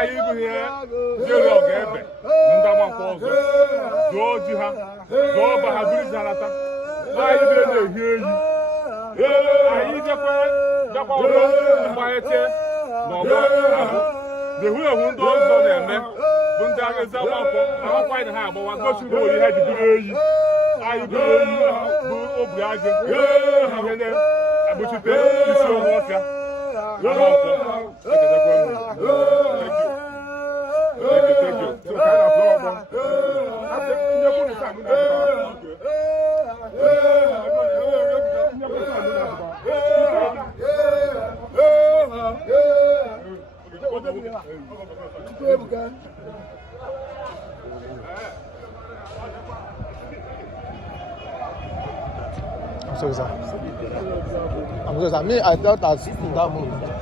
anyị bụ ihe jere ọga ebe ndị Amankwo ọzọ zụọ ji ha zụọ ọba ha biri ji anata anyị bịa na-ehi ehi anyị bịakwa ụlọ mgbanyete na ọgbọ ahụ na-ehu ehu ndị ọzọ na-eme bụ ndị aghazi Amankwo akwụkwọ anyị na ha agbawa gosiri oyi ha ji biri eyi anyị biri eyi bụ obi agị ihe na-egbochite isi ọnụ ọfịa Amankwo. Thank you. So kind of problem. I think you put it down. I'm sorry, sir. Me, I thought that that move.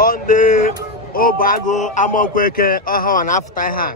On the Obago Amankwo eke oha na after ha.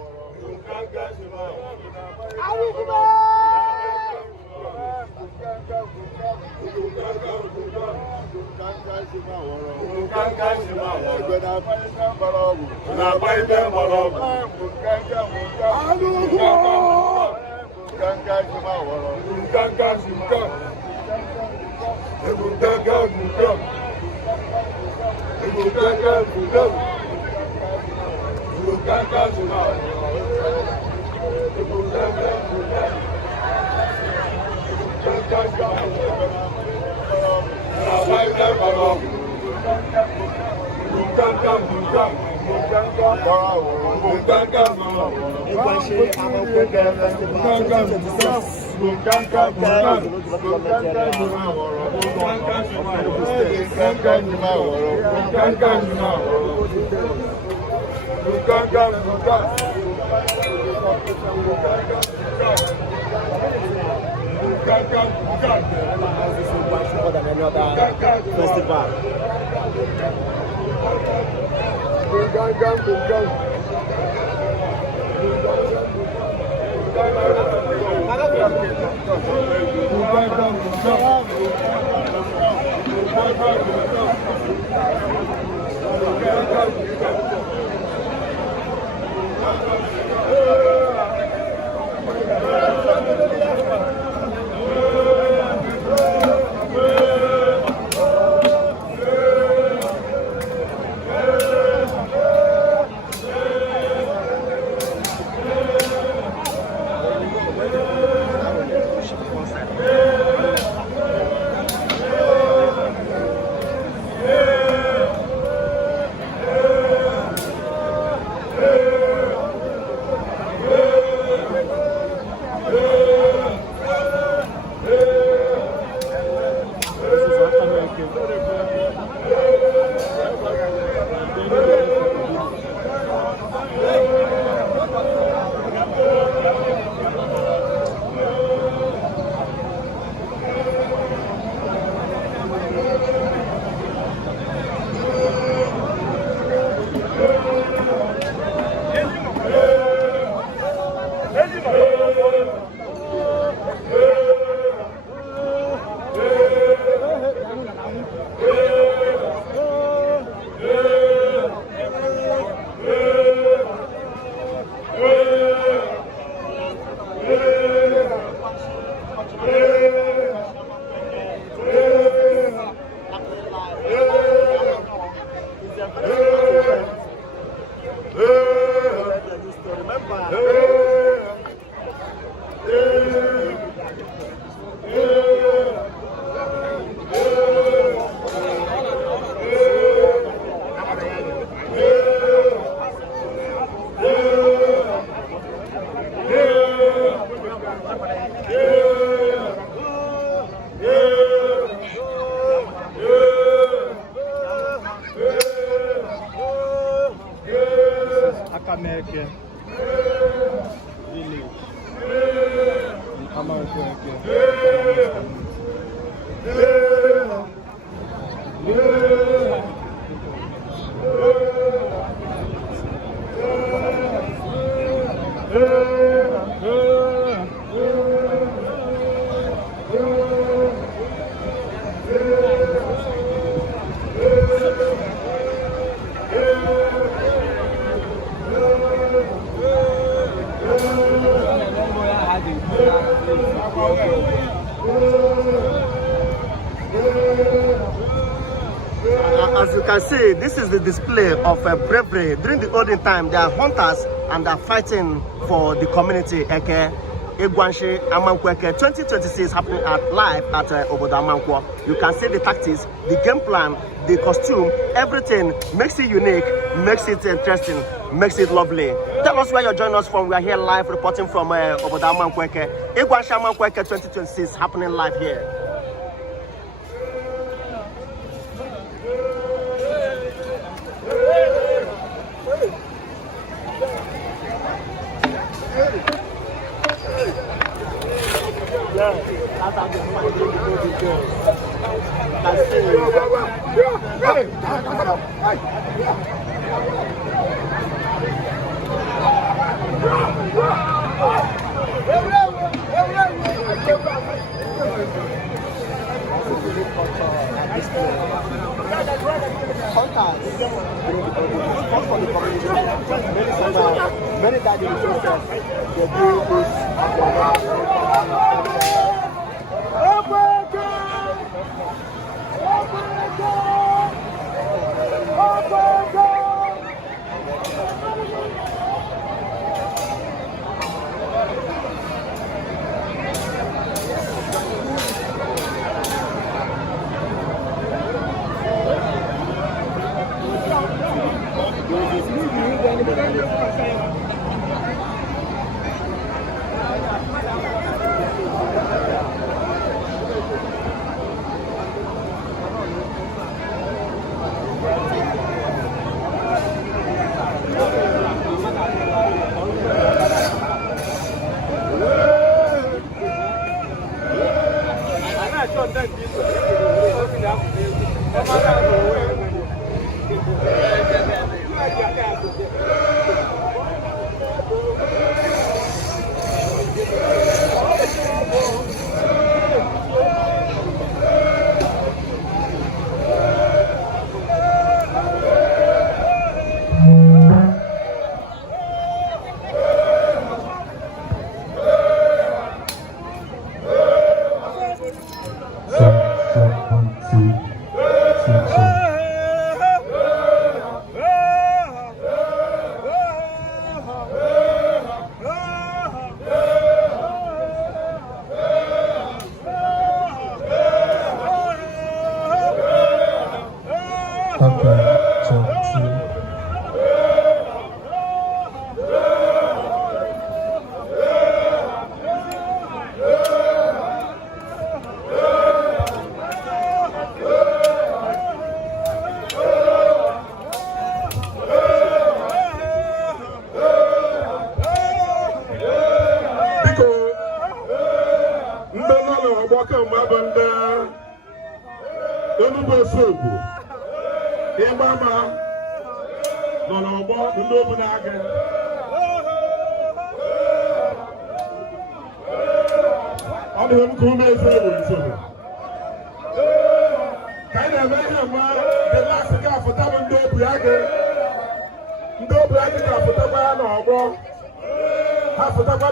America village in Amankwo. As you can see, this is the display of bravery. During the olden time, they are hunters and they are fighting for the community. Igwa Nshi Amankwo 2026 happening live at Obodo Amankwo. You can see the tactics, the game plan, the costume, everything makes it unique, makes it interesting, makes it lovely. Tell us where you're joining us from. We are here live reporting from Obodo Amankwo. Igwa Nshi Amankwo 2026 happening live here. That's how they find the girls. That's it. for the community. Many died in the process. They do this.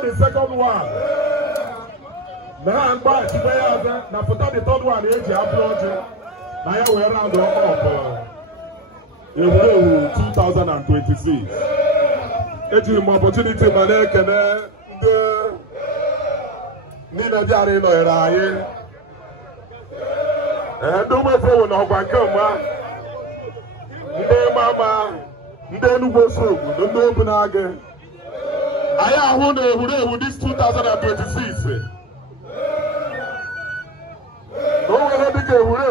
The second one. Now I'm back to where now for the third one, you approach. Now we're around the up 2026. It's an opportunity, but they can need a jar in a and do my phone or one come. Mama, then go so good, don't open again. I want to with this 2026. No one had to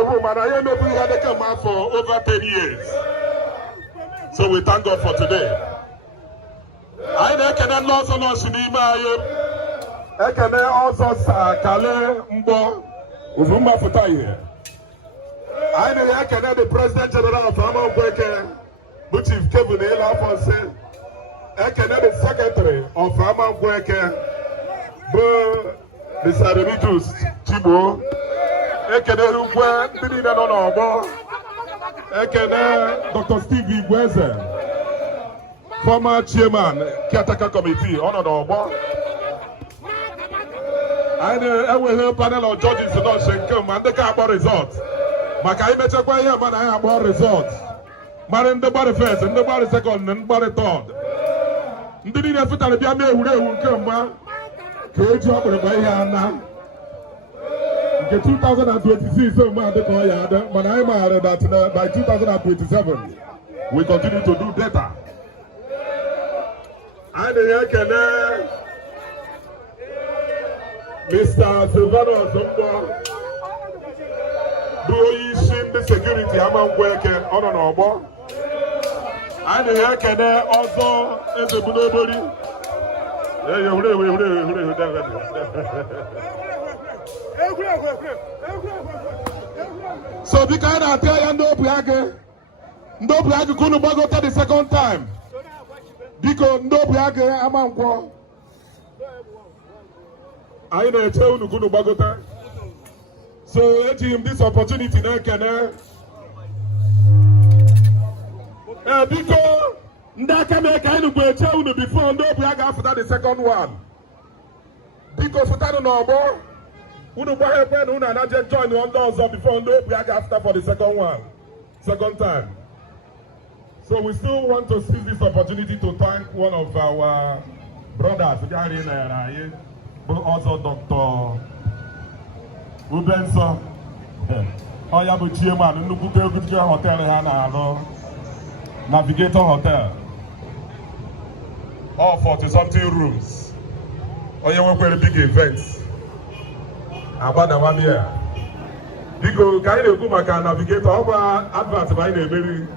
woman. I am not had to come out for over 10 years. So we thank God for today. I can also not Shima. I can also Kale Mbo Uvumba Futaye. I can the President General of Amankwo, which is Kevin Elafonse. Economic Secretary of Amankwo, Mr. Religious Chibo, Economic Dr. Steve Igwa, former Chairman, Caretaker Committee, Honored Obo. I will help panel of judges to not come and they can't about results. Makai Mechakwa, man, I have about results. Man, the body first, and the body second, and the body third. Ndidi na futale bia me hure nkamba ka eji obere ya na nke 2026 so ma de ko ya da but I ma that by 2027 we continue to do better. And the Mr. Silvano Zombo do you the security Amankwo on obo. And the can also as a body. So the kind of tell you no brag couldn't go the second time. Because no brag Amankwo. I know tell you couldn't bagota. So let him this opportunity now can Because Ndaka make Enugu tell you before no we after the second one. Because for that no more, we don't buy a pen and not just join the others before no we after for the second one, second time. So we still want to seize this opportunity to thank one of our brothers, but also Dr. Ubenso. Oh, yeah, but chairman, Enugu Hotel, Navigator Hotel. All 40-something rooms. Oh, yeah, we're very big events. About the 1 year. Because can you go back and Navigator? Over advance by the baby.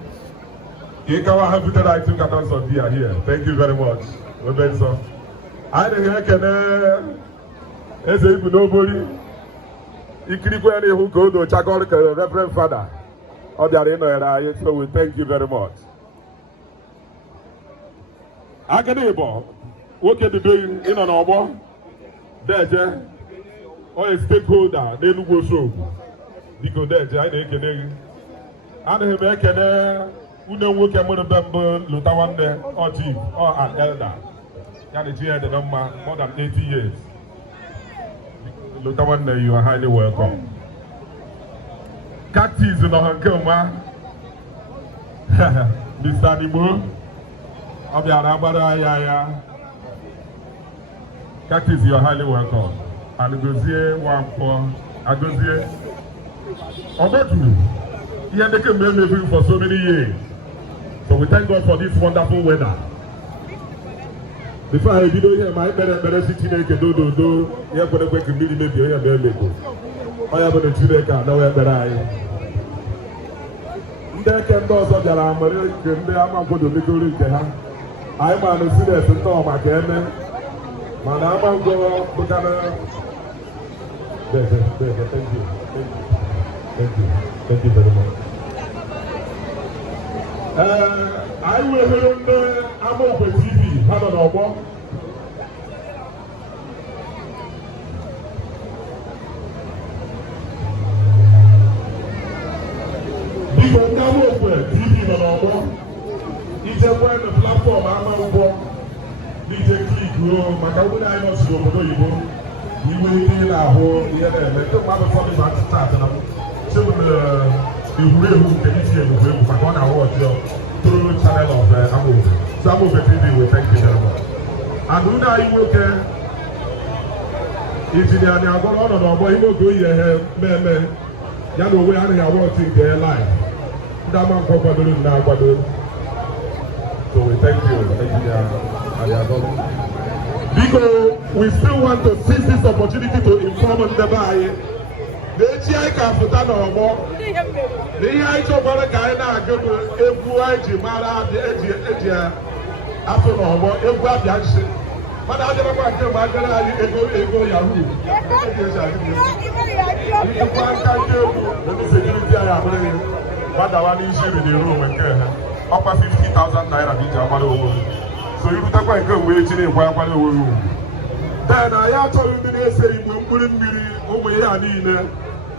You can have it. I took a of here. Thank you very much. Ubenso. I didn't can. As if nobody. Ikirikweni who go to Chakor, Reverend Father, or the arena, so we thank you very much. Agadebo, what can you do in an obo? There, or a stakeholder, they will go through. Because there, I think, and he make a who don't work at Monobembo, Lutawande, or chief, or an elder. Can you hear the number more than 80 years? Lutawande, you are highly welcome. Cactus in the Hankama, Mr. Nibo, of the Arabara, Cactus, you are highly welcome. And Gozier, one for Agozier. Obotu, he had taken living for so many years. So we thank God for this wonderful weather. Before I video here, my better city make a do, here for the quick meeting, maybe here and there. I have a Chileka, nowhere that I. There can do so that I'm American, they are going to make a I'm on the serious and talk my game. Madame go, thank you very much. I will hear the Amankwo TV. How do you know? Because Amankwo TV no it's a one platform Amankwo. DJ click grow. Makawuna I know so go you. We will be la ho. Yeah, let the mother family back start and so the way who can see the way but one hour through channel of Amankwo. So Amankwo TV we thank you very much. And who are you okay? If you are going on or boy, you go here, man. You know where I want to their life. That man come now, so we thank you. Because we still want to seize this opportunity to inform the buyer. The LGA can put on our wall. The LGA can go to Igwa, Mara, the LGA after our wall, Igwa, Yanshi. But I don't want to go Yahoo. You can't do the security. But I want to in the room and upper 50,000 naira. So you talk about waiting in one. Then I told you that I say you couldn't be over here.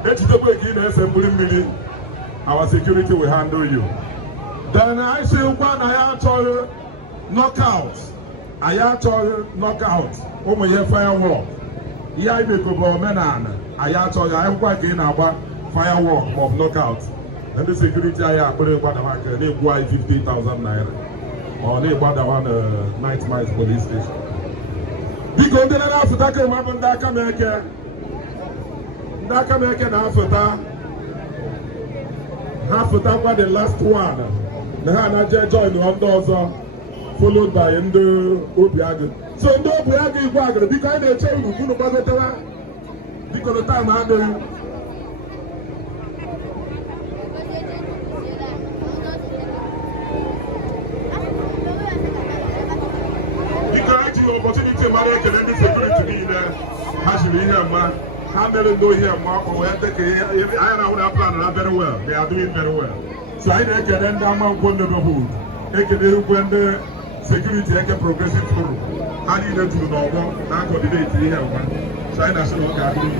Let's go again and say, our security will handle you. Then I say, one I told you, knockout. I told you, knockout. Over here, firewall. Here I make a man. I told you, I am quite in our firewall of knockout. And the security I put in one of they buy 50,000 naira. Or they bought one night miles police station. Because they have to take him up and Daka make half of that the last one. The Hanaja joined one also followed by the Opiag. So no Opiag Igwa because they change with Kuno because the time I do. Opportunity to marry academic security to be there. Has to be here, man. How many know here, Mark? I don't have plan very well. They are doing very well. So I can end Amankwo neighborhood. I can do when the security I can progress it through. I need to do no more. Now coordinate here, man. So I national gathering.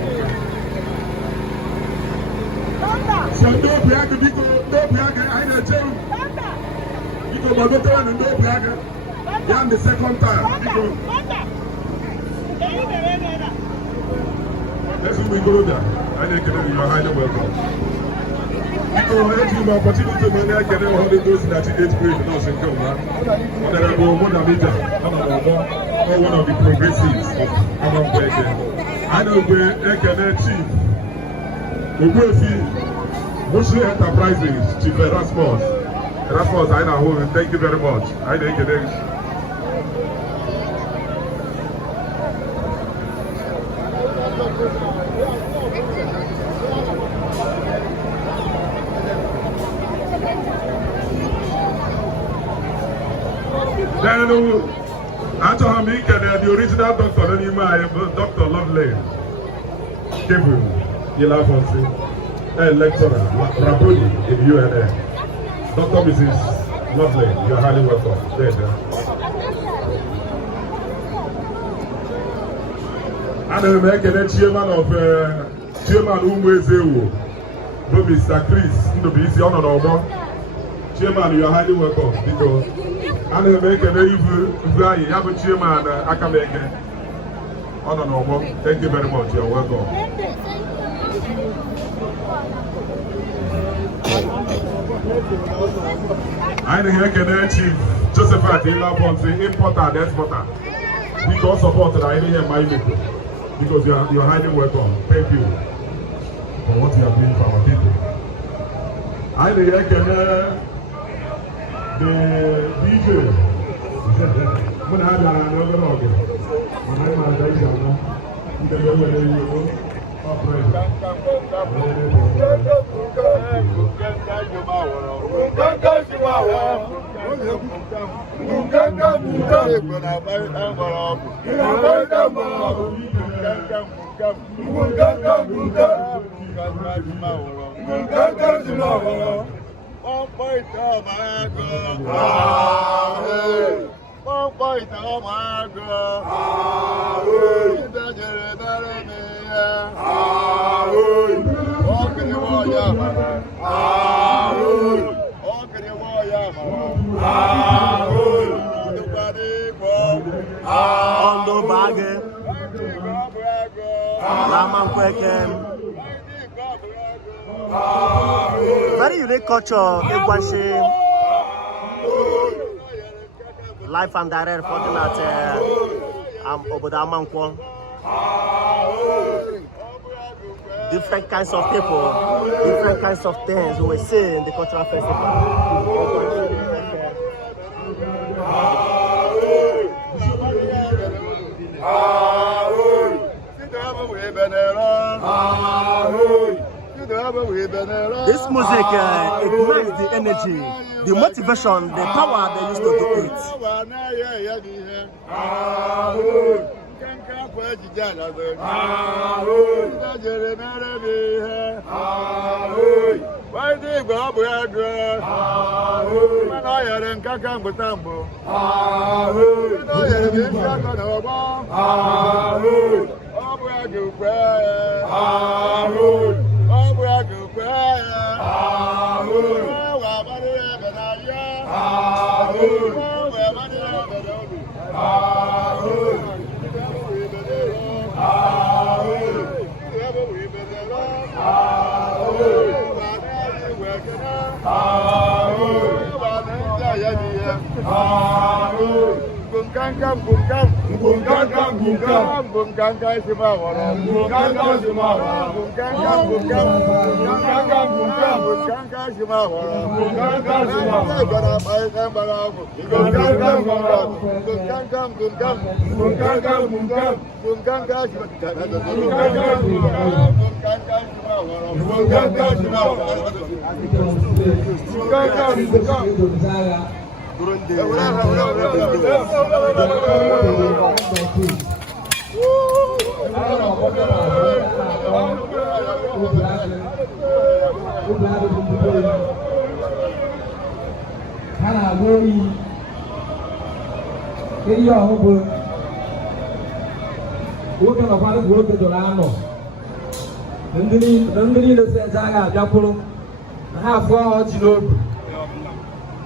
So don't be able to go. Don't be able to. I the second time. Let's go there. I think you are highly welcome. So I have the opportunity to make a Holy Ghost in that 8th grade now in Kenya. Honorable Monamita, one of the progressives of Amankwo. I know the Ekene Chief, Ogwefi, Mostly Enterprises, Chief Erasmus. Erasmus, I know, thank you very much. I thank you. Then I told him the original doctor, Dr. Lovely, Kevin, Ilafonsi, a lecturer, Rabuni in UNA. Dr. Mrs. Lovely, you're highly welcome. There. And I'm the chairman of Chairman Umwezewo, Mr. Chris, Chairman, you're highly welcome because I'm the chairman Akameke. Thank you very much. You're welcome. I'm the Chief Josephat Ilafonsi, importer and exporter. We can support that I here my people because you're highly welcome. Thank you for what you are doing for our people. I'm the DJ. When I had another organ, when I had Very unique culture, Igwa. Live and direct reporting at Amankwo. Different kinds of people, different kinds of things we see in the cultural festival. This music ignites the energy, the motivation, the power they used to do it.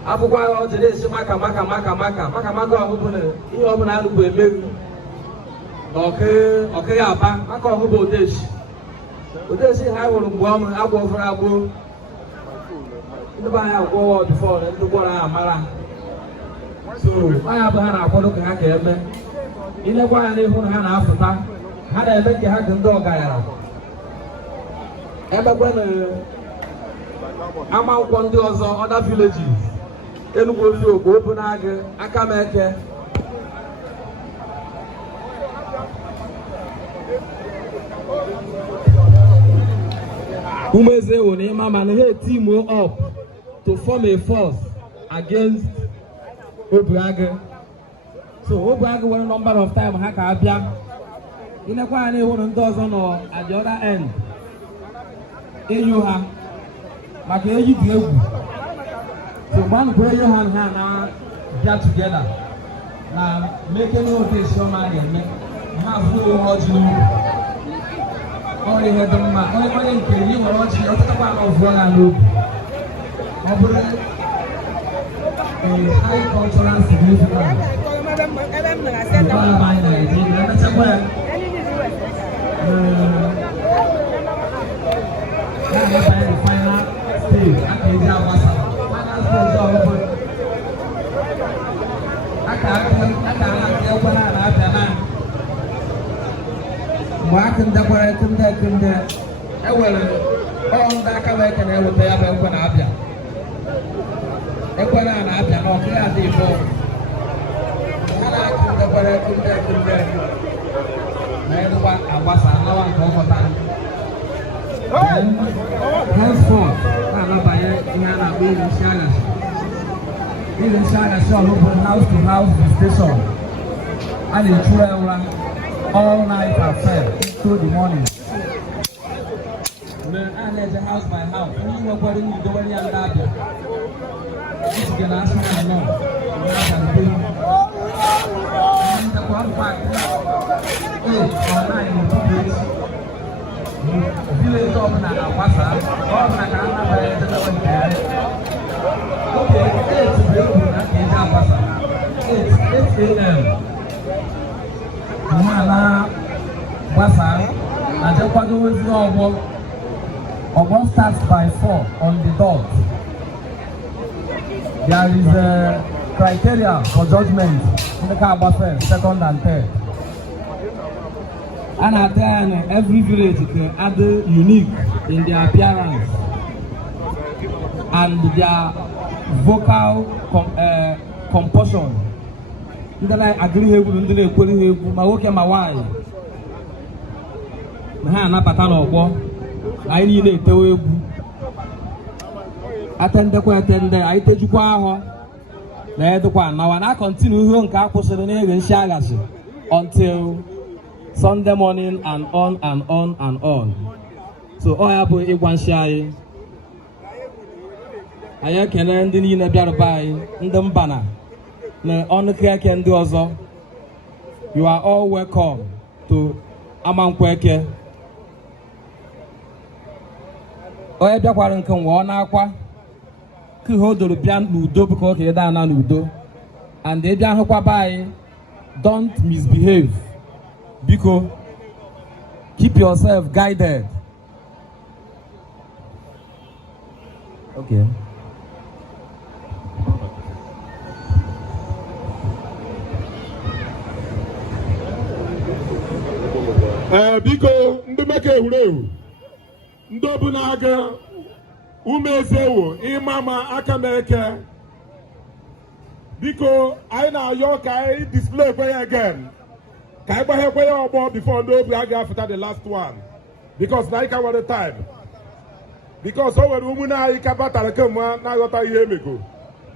akwụkwọ ahụ jiri esi maka ọhụbụ na ihe ọbụla alụgbu emeghị na ọkịghị aba maka ọhụbụ odeshi ha hụrụ mgbe ọnụ agwọ ofere agboo ndị be anyị agwọwa ọdụfọ ndị gwọrọ ha amara so anya bụ ha na-akwado ka ha ga-eme ilekwa anya n'ihu na ha na-afụta ha na-eme nke ha dị ndị ọgaranya emekwa na Amankwo ndị ọzọ other villages Enugu Ofiogbo Openagụ Akameke Umeze Onima man he team up to form a force against Obuagụ. So Obuagụ were a number of times ha ka abịa. Inekwa anyị hụrụ ndị ọzọ nọ at the other end. Eyu ha maka eyi dị egwu. So one go eyu ha na bịa together na make any occasion ma ga-eme. Ha abụghị ihe ọjị n'ugwu. Onye ihe dị mma, onye nke yi nwere ọchị ọtụtụkwa na ọvụọ na n'obi. Ọ bụrụ high cultural significance. Ọbara bụ anyị na-eji, na-emechakwa ya. Na-emebanye the final stage, aka eji agbasa. Final stage ọhụrụ. Aka ekwe na-abịa na mgbe aka ndekwara ekende ewere ndị aka wee kene eweta ya bụ ekwe na-abịa ekwe na-abịa na ọkụ ya dị ifo ha na-aka ndekwara ekende na edukwa agbasa alawa nke ọkọta henceforth na-alabanye ihe a na-akpọ iri nshi aghasi ọlụbụ house to house visitation a na-echu ụra all night affair through the morning. Man, I need the house by house. When you were going to go any other day, you can ask me alone. I can do. And the one fact, 8 or 9 in 2 days. Village open at Awasa, all my grandmother is the one there. Okay, 8 to be open at Awasa. 8 a.m. Mana Basa, and the Ogbo starts by 4 on the dot. There is a criteria for judgment in the Kaaba first, second and third. And at then every village is other unique in their appearance and their vocal composition. Ndị na-agụrụ egwu ndị na-ekwere egwu ma nwoke ma nwaanyị na ha anabata n'ọgbọ na anyị niile etewe egwu atendekwa etende anyị tejukwa ahụ na edukwa anawa na kọntinu ihe nke a kwụsịrị n'ege nshi aghasi until Sunday morning and on and on and on. So ọ ya bụ ịgwa nshi anyị ekele ndị niile bịara be anyị ndị mbana na ọnụ keke ndị ọzọ. You are all welcome to Amankwo. Onye bịakwara nke nwa ọ na-akwa ka ihe o doro bịa n'udo bụ ka ọ ga-ede ana n'udo. And ị bịa hụkwa be anyị, don't misbehave. Biko, keep yourself guided. Okay. Biko ndị meke ehuru ndị Obunaga Umezewo Imama Akameke biko anyị na-ayọ ka anyị display kwe ya again ka anyị gbaghekwe ya ọgbọ before ndị Obunaga after the last one because na anyị ka nwere time because o nwere ụmụnne anyị ka batara kemgbe na-aghọta ihe emego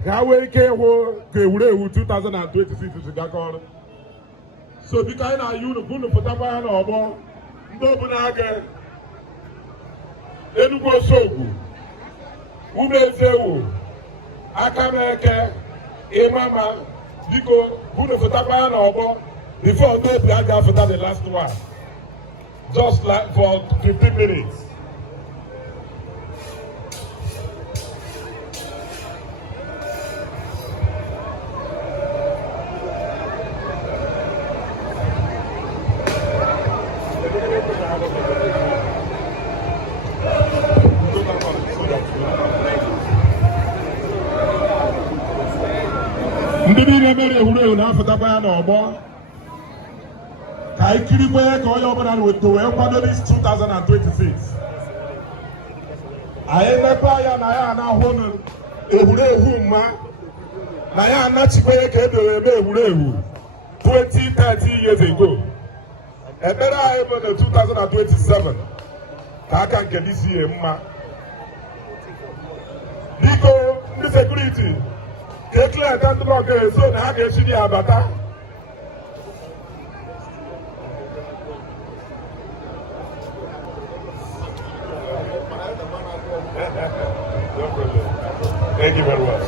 ka ha nwee ike ịhụ ka ehuru 2026 gaka ọrụ. So biko anyị na-ayọ unu ka unu pụtakwa ya n'ọgbọ ndị Obunaga Enugu Osogwu Umezewo Akameke Imama biko unu pụtakwa ya n'ọgbọ before ndị Obunaga after the last one just like for 15 minutes. na-emere ehuru na-afụtakwa ya n'ọgbọ ka anyị kirikwa ya ka onye ọbụla weta wee kwado this 2026 anyị nekwa ya na ya na-ahụ ehuru mma na ya anachikwa ya ka edoro eme ehuru 20-30 years ago ekpere anyị bụ na 2027 ka aka nke DCA mma biko ndị sekuriti ka ekileta ndị blọk eso na ha ga-echi dị abata Thank you very much.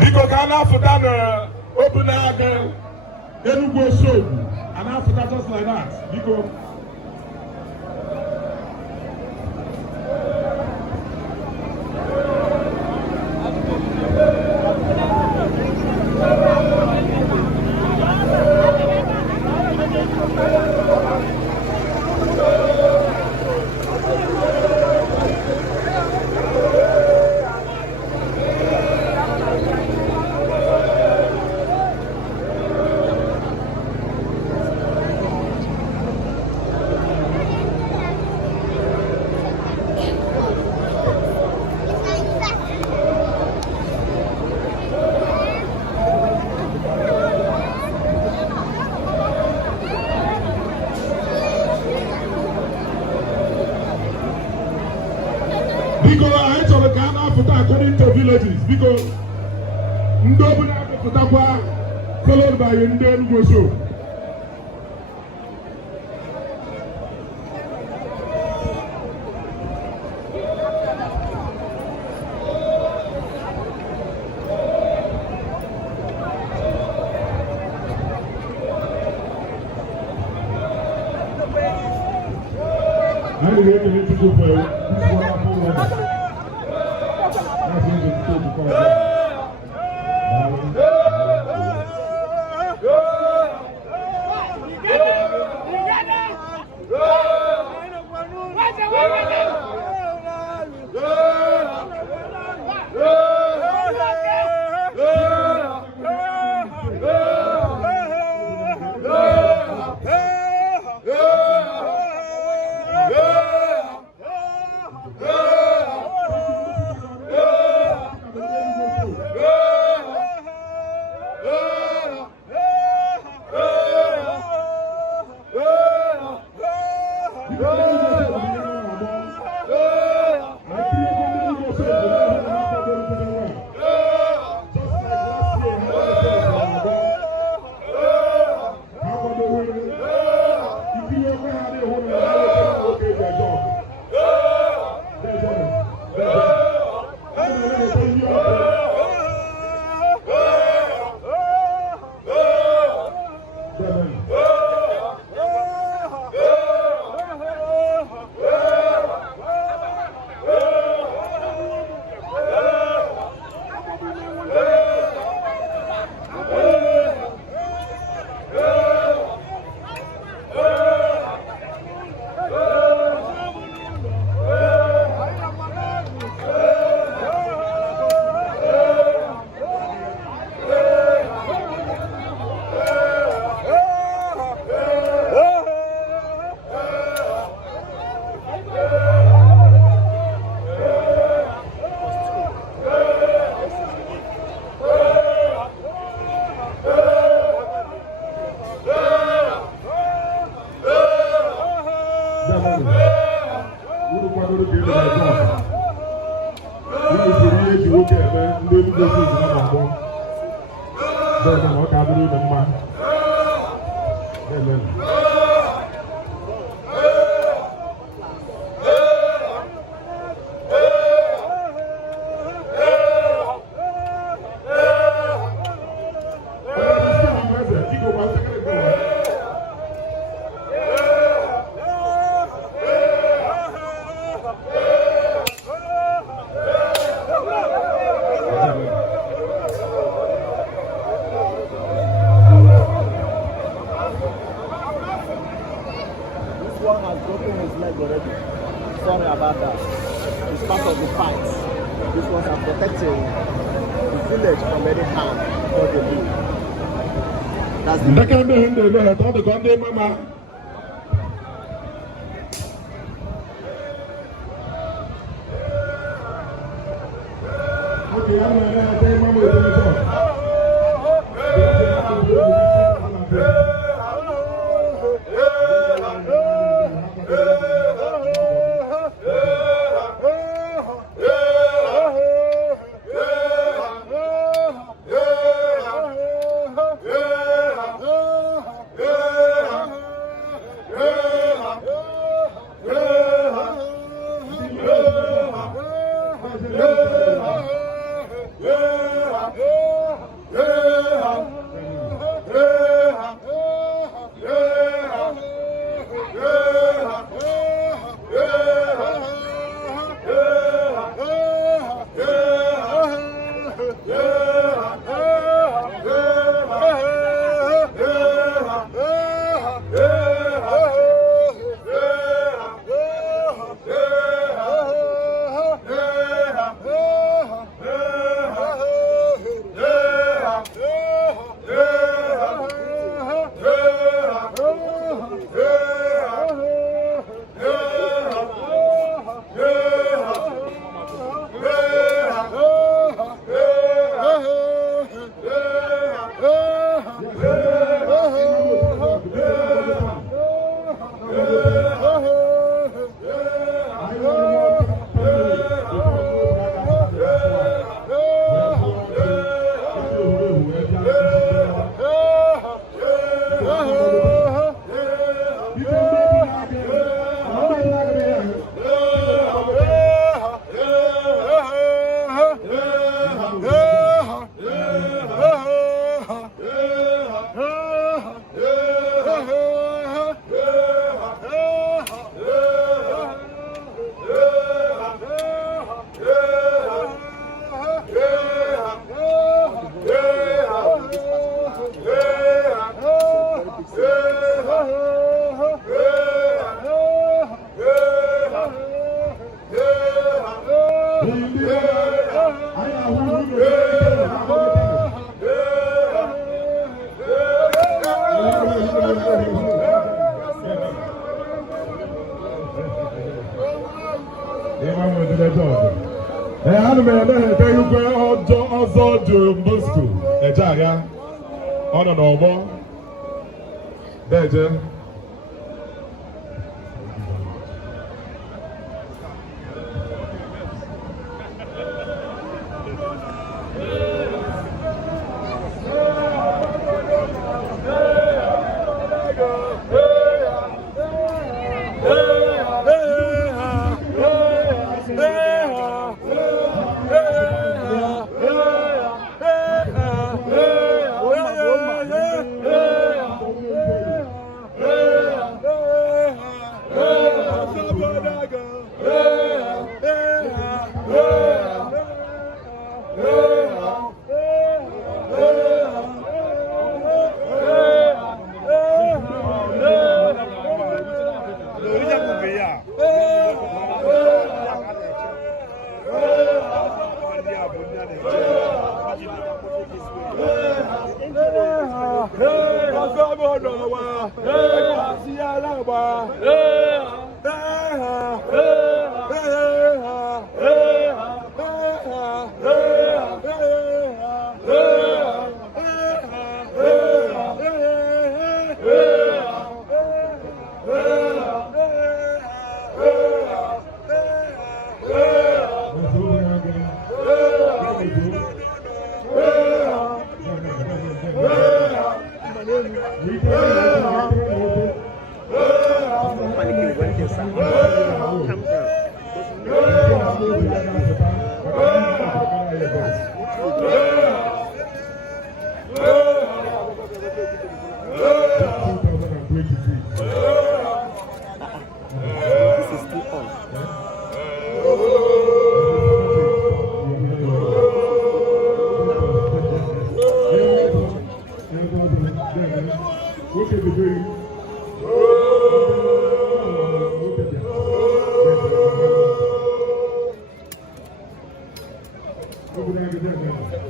Biko ka a na-afụta na open aga Enugu Osogbu a na-afụta just like that. Biko I chọrọ ka a na-apụta according to villages because ndị ọbụla apụtakwa followed by ndị Enugu Osogbu. village from any town what they do. That's the Okay, I'm going to mama with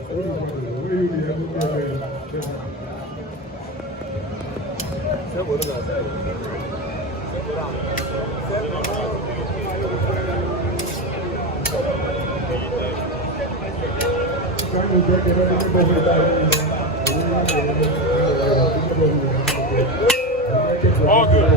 All good.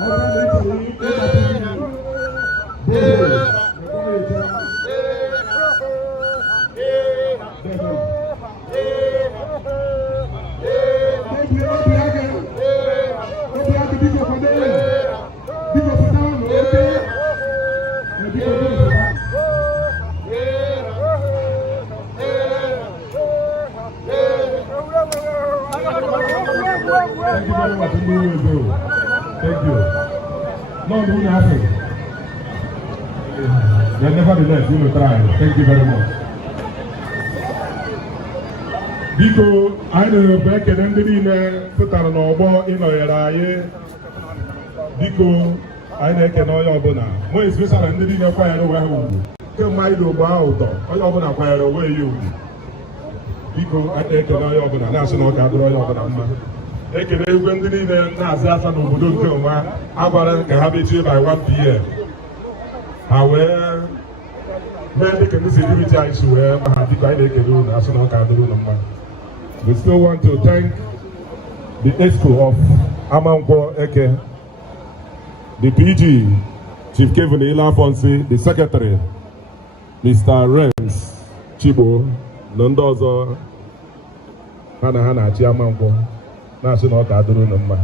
Thank you. No, do nothing. But nevertheless, you will try. Thank you very much. Biko, I know back at the end of the put on over in our Biko, I know your bona. More is this and didn't acquire away. Come my do out. I open acquire away you. Biko, I take an eye of a national gathering of a number. Ekele egwe ndị niile na-asị asa n'obodo nke onwe a gwara ka ha mechie by 1 p.m. ha wee mee dịka ndị security anyị si wee ma ha dịka anyị na-ekele unu asị na ọ ka adịrị unu mma. We still want to thank the ESCO of Amankwo Eke, the PG, Chief Kevin Ilafonsi, the Secretary, Mr. Rems Chibo, na ndị ọzọ ha na-achị Amankwo. Na-asị na ọ ka adịrị unu mma.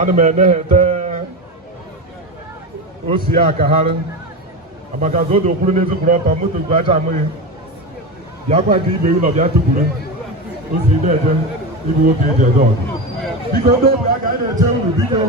Ana m eneghete osi ya akagharị amaka ka o dokwuru n'ezikwuru ọtọ moto gbe acha amụghị bịakwa ka ibe ụlọ bịa tukwuru osi na-eje ibu nwoke eji eje ọgụ. Biko ndị obi aka anyị na-eche unu biko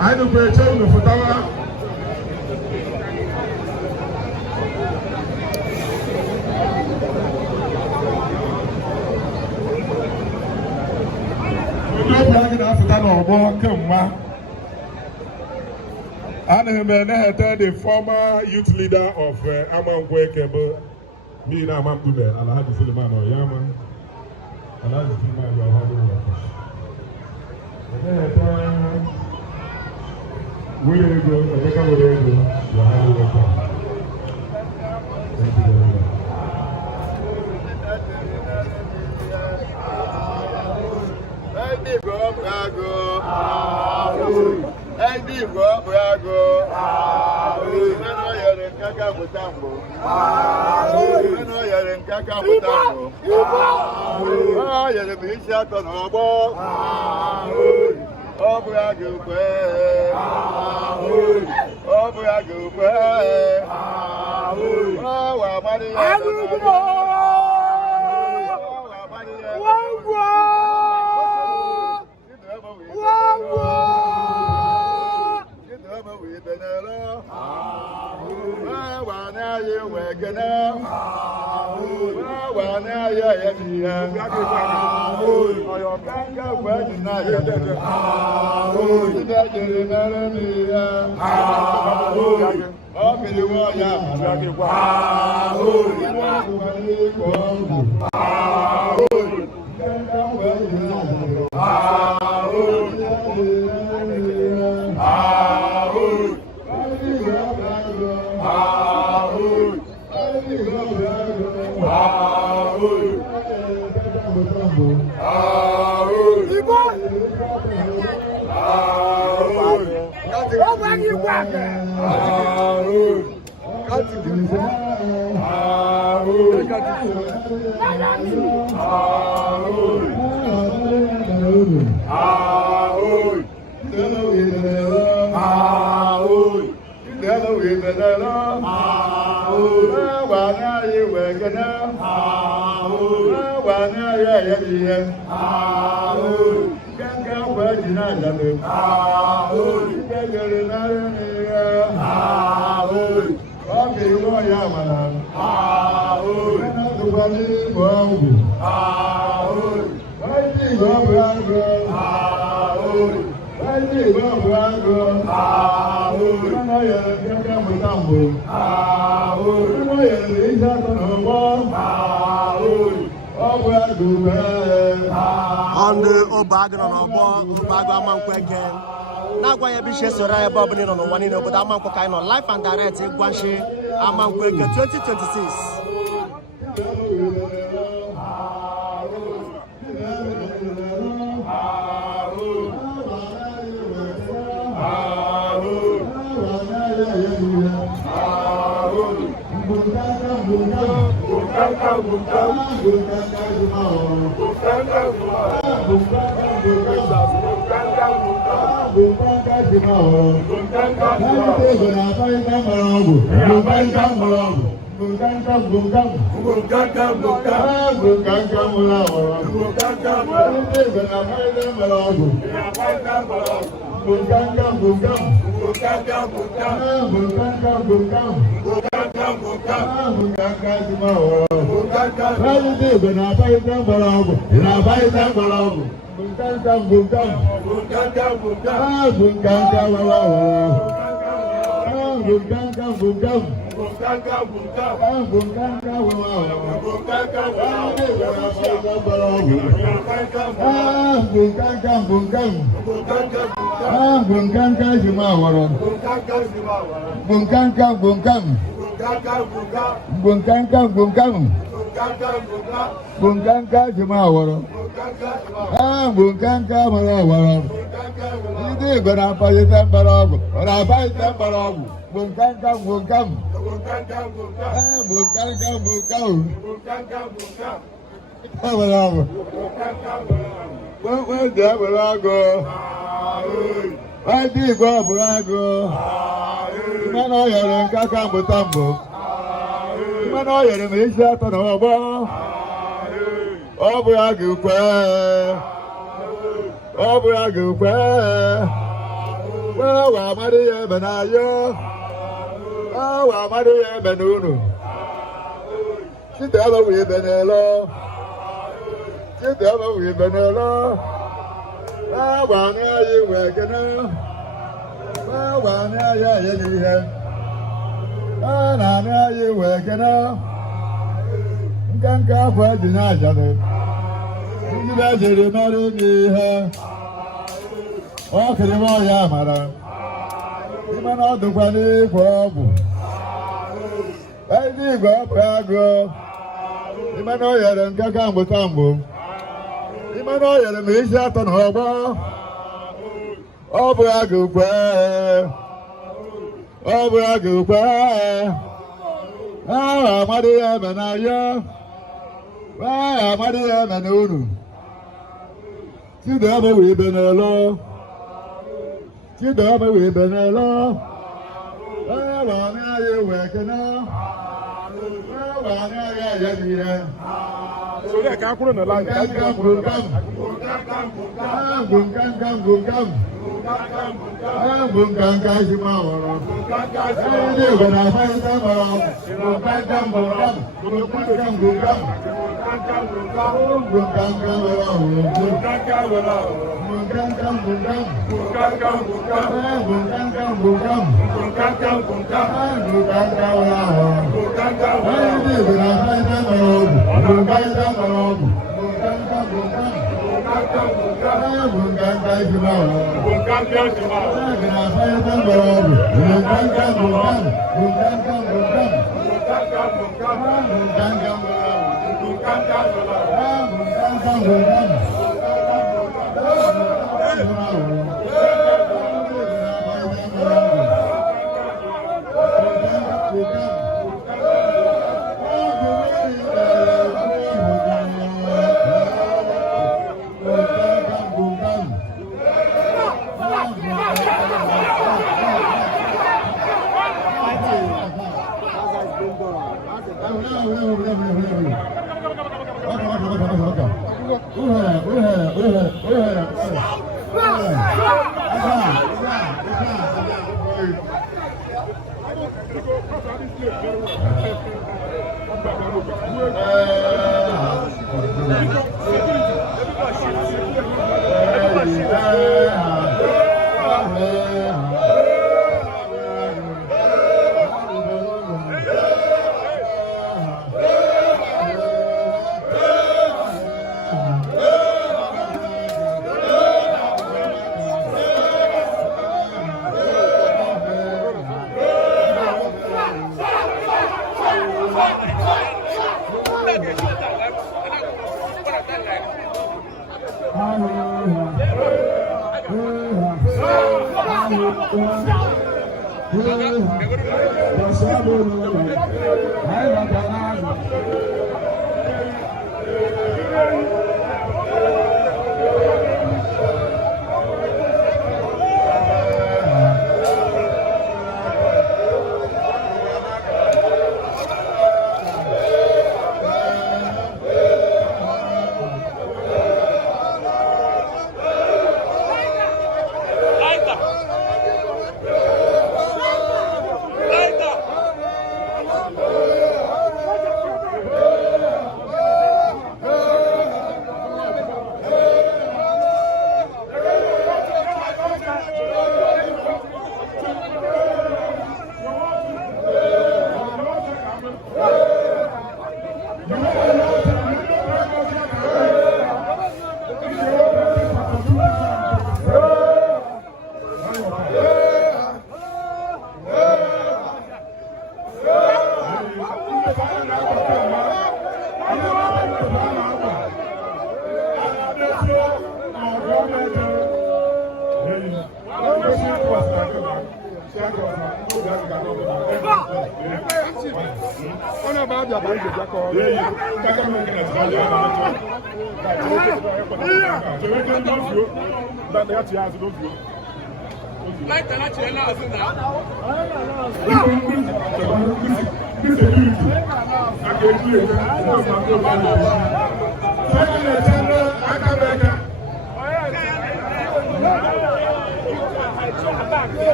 I know where to for Tama. The former youth leader of Amankwo, me and Amankwo, and I had to fill him out on Yama, and I had to fill him out on where do you go? I think I will go. Thank you very much. On the Obago Amankwo again. Now why be share Soraya Bobby on the one in over the Amankwo kind of life and direct Igwa Amankwo 2026.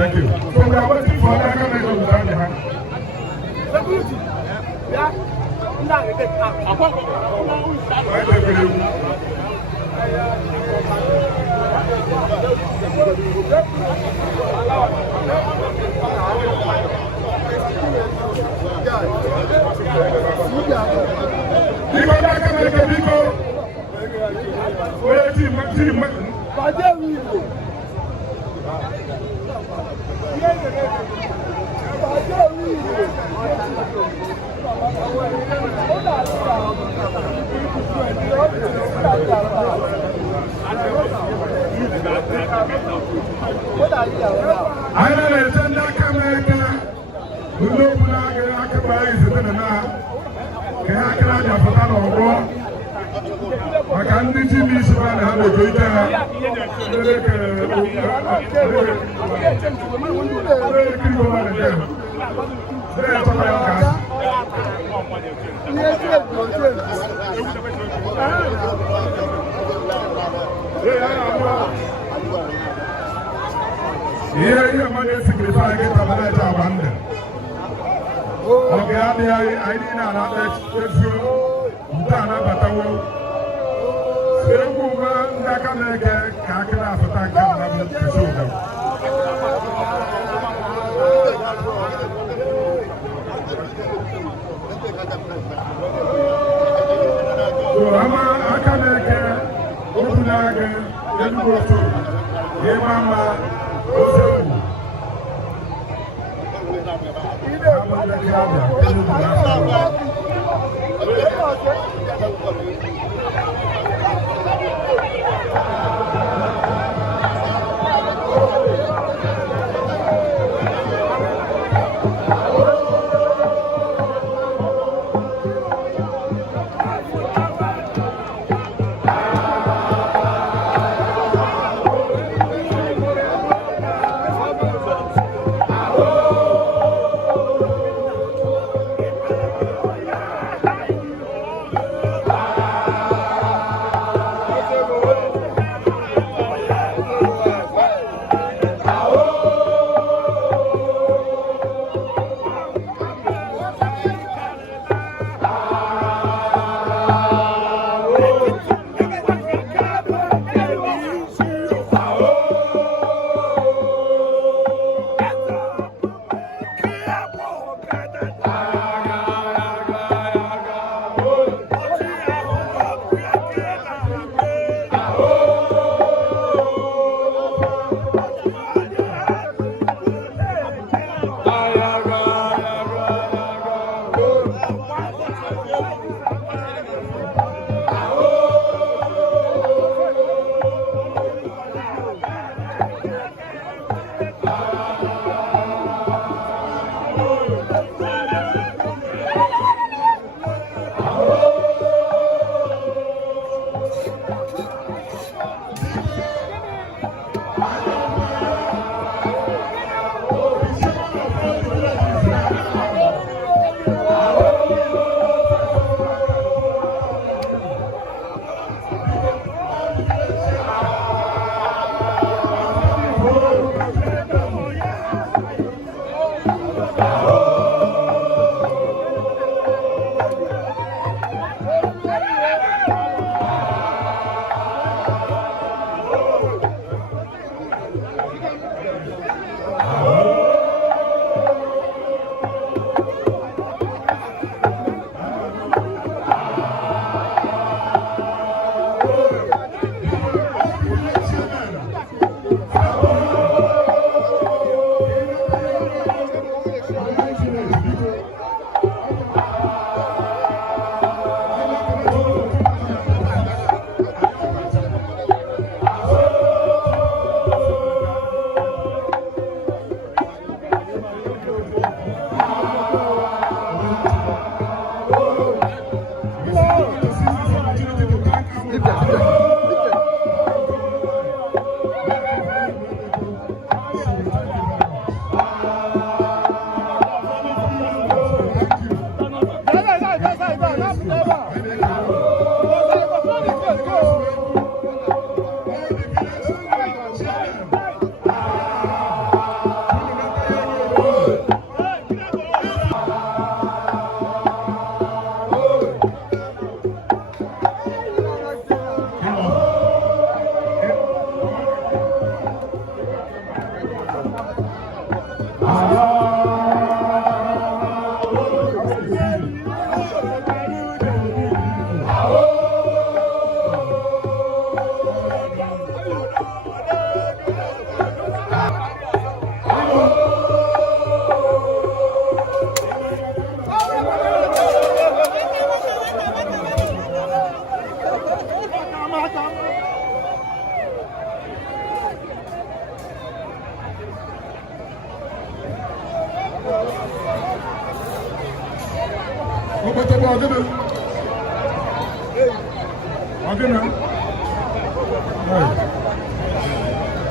Thank you. So we are waiting for the government of Zambia. Ihe mmadụ esikirifa gị tabara eji agba ndụ. Oge adịghị anyị niile na-anata ezuo nke a nabatawo. Egwu nwa ndị aka na-eke ka akịrị afụta nke a na-abụ isi ụda. Ama aka na-eke okwu na-aga Enugu otu ịma mma osekwu.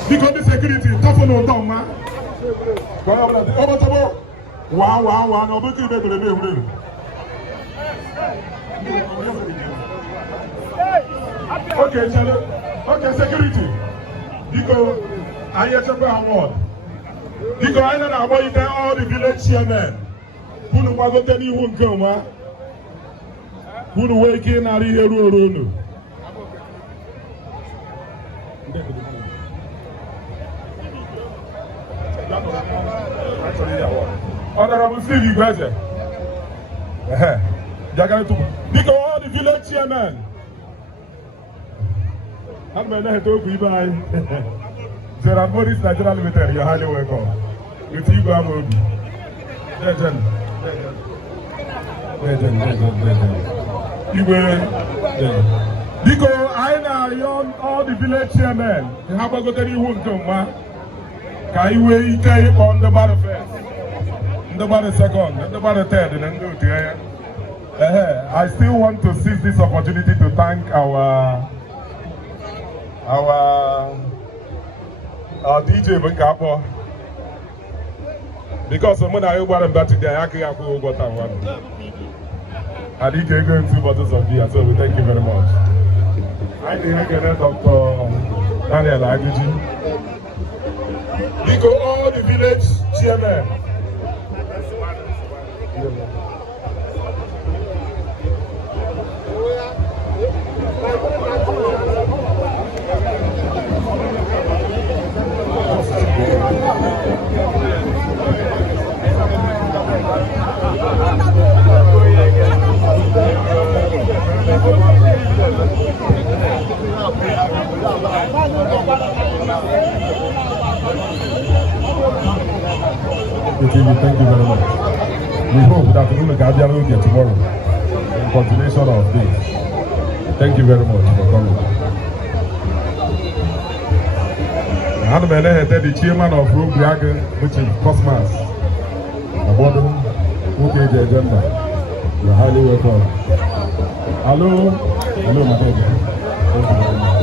Because the security, tough on the tongue, man. Wow, no, but you okay, security. Because I hear some award. Because I know about all the village chairmen. Who know what got any one come, who know wake in and here road. Honorable Steve, you guys there. Because all the village chairmen. I'm going to talk to you by Gerard Morris, Nigeria Limited. You're highly welcome. With Igwa Mobi. Legend. Because I know all the village chairmen. You have got any wound to ma. Can you wait on the battle first? The battle second, the battle third, and then go to I still want to seize this opportunity to thank our DJ Benkapo, because when I got him back today, I can't go that one. I did take 2 bottles of beer, so we thank you very much. I think I get Dr. Daniel Agiji. Because all the village chairmen. Thank you very much. We hope that we will get here tomorrow in continuation of this. Thank you very much for coming. I'm the chairman of LGA, which is Cosmas. About the agenda. You're highly welcome. Hello, my baby. Thank you very much.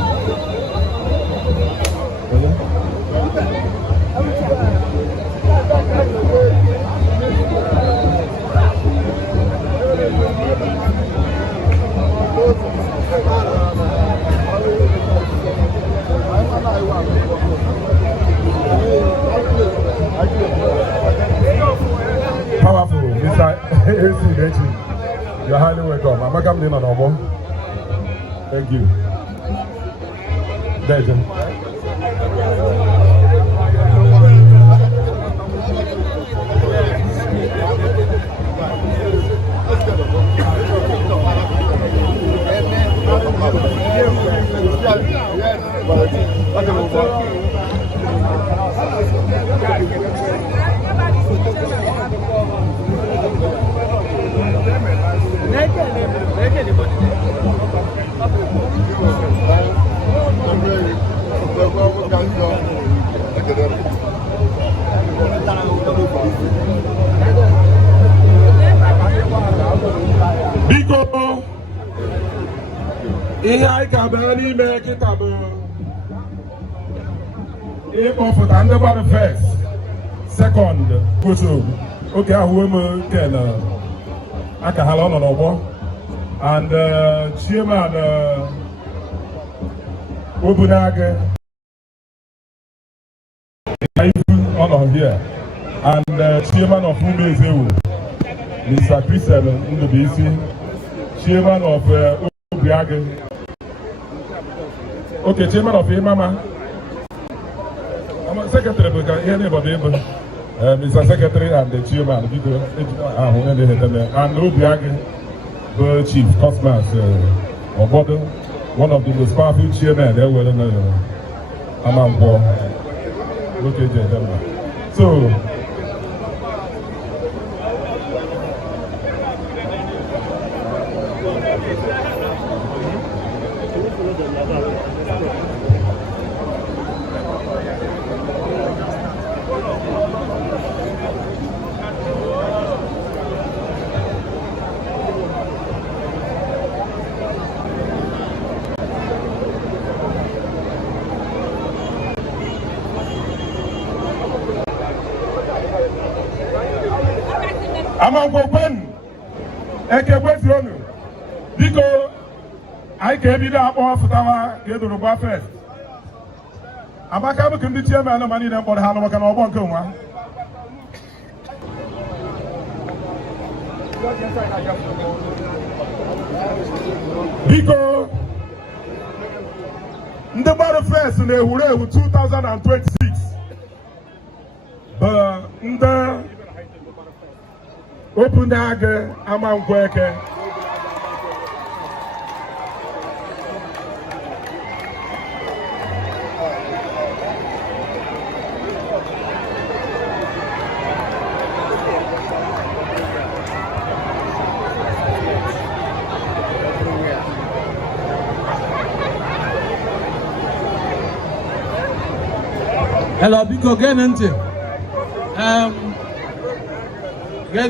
Powerful, Mr. AC. You're highly welcome. I'm coming in on our Thank you. Legend. Biko, I can barely make it up. For the underbar first, second, okay, I will can I can have on over and chairman Obunaga on here and chairman of Umezewu, Mr. Christian in the BC, chairman of Obunaga. Okay, chairman of Mama. I'm a secretary, because Mr. Secretary and the chairman, and Obiage, the chief, Cosmas, one of the most powerful chairmen there were in Amankwo. Look at them. So, Amankwo because I can be that off our get to first. I'm a chairman of money for the Hanover and Obonko. Biko, ndị gbara first na-ewurewu 2026 bụ ndị Obunaga Amankwo eke. Hello, Biko, get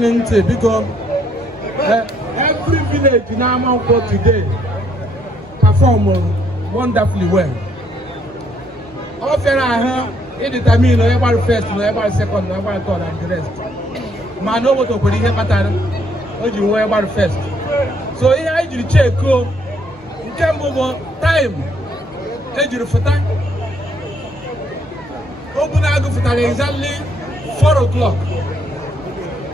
into because every village in Amankwo today perform wonderfully well. Often I heard it determine everybody first, everybody second, everybody third, and the rest. Man, no what to put here matter. You everybody first. So here I do check. In terms of time, I do for time. Obunaga for exactly 4 o'clock.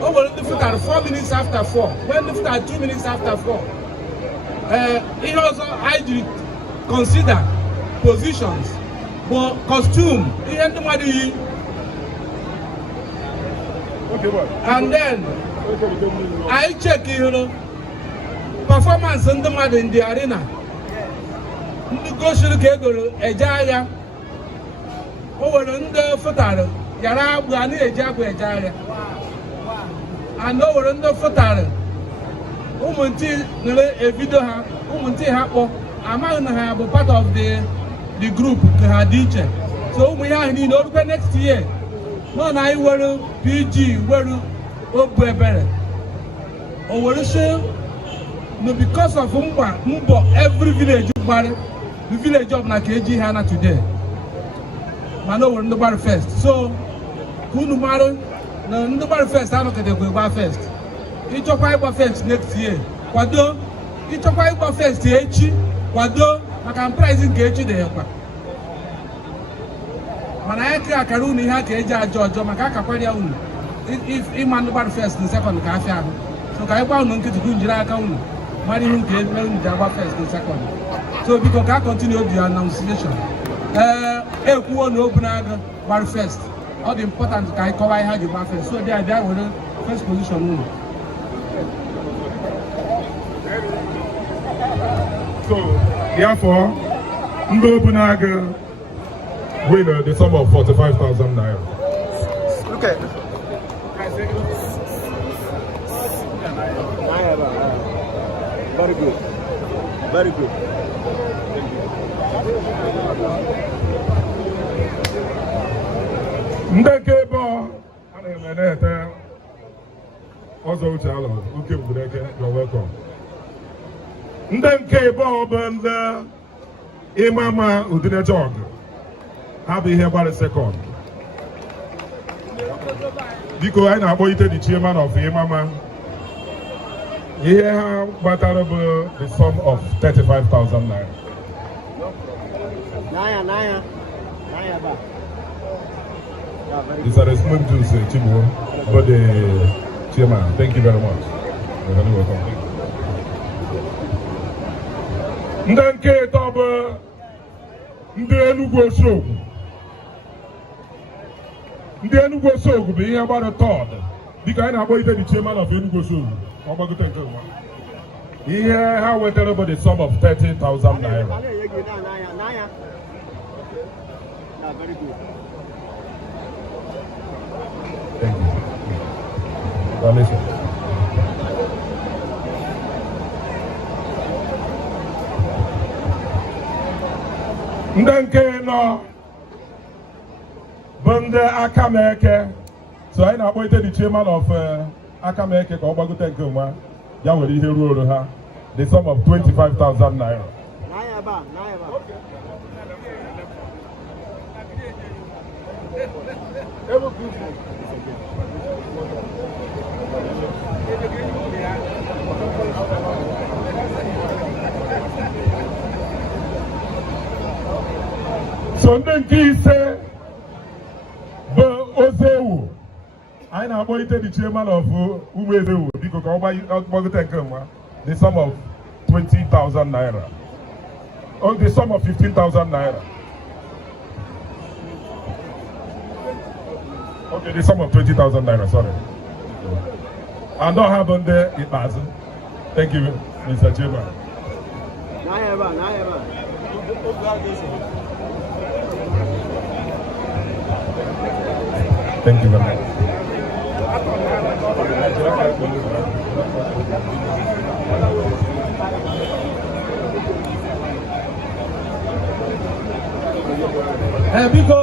Over the foot at 4 minutes after 4. When the foot at 2 minutes after 4. It also I do consider positions, but costume. And then I check performance in the arena. Go to the over the footare, Yara, Gani, Jaguar, and over the footare. Umunti, a video, Umunti Hapo, Amman have part of the group, Hadiche. So we are in Open next year. No, I will PG, will Open. Over show, no, because of Mumbo, every village, the village of Nakeji Hana today. Mano will nobody first. So, Kunumaro, no nobody first. I don't get the Igwa first. Each of Igwa first next year. Kwado, each of Igwa first Echi. Kwado, I can price in Gechi the Igwa. Manayaka Karuni had Eja George, Makaka Padia. If Iman nobody first and second, Kafia. So Kaiwa no get to Gunjira Kaun. Money who gave me Java first and second. So because I continue the annunciation. Obunaga bar first. All the important guy cover had you bar first. So they are there with the first position. So therefore, Obunaga win the sum of 45,000 naira. Okay. Very good. Very good. Ndeke bo ana emenete ozo uche alo uke mbureke you're welcome. Ndeke bo bende imama udine jog have here by the second because I na boyite the chairman of imama here battle the sum of 35,000 naira. Naya ba. It's a respect to Chibu, but the chairman. Thank you very much. You're very welcome. Ndanke toba Enugu Sogu. Enugu Sogu being about a third. Because I know the chairman of Enugu Sogu. Here, how we tell about the sum of 30,000 naira. Very good. Thank you. Well, listen. Ndanke no Bande Akameke. So I know the chairman of Akameke Kobaguta Guma. Yawari Hero the sum of 25,000 naira. Naya ba. So then he said, "But Ozewu, I I na appointed the chairman of Umezu because the sum of 20,000 naira. Or the sum of 15,000 naira. Okay, the sum of 20,000 naira, sorry. I don't have on there it has. Thank you, Mr. Chairman. Thank you very much. Biko,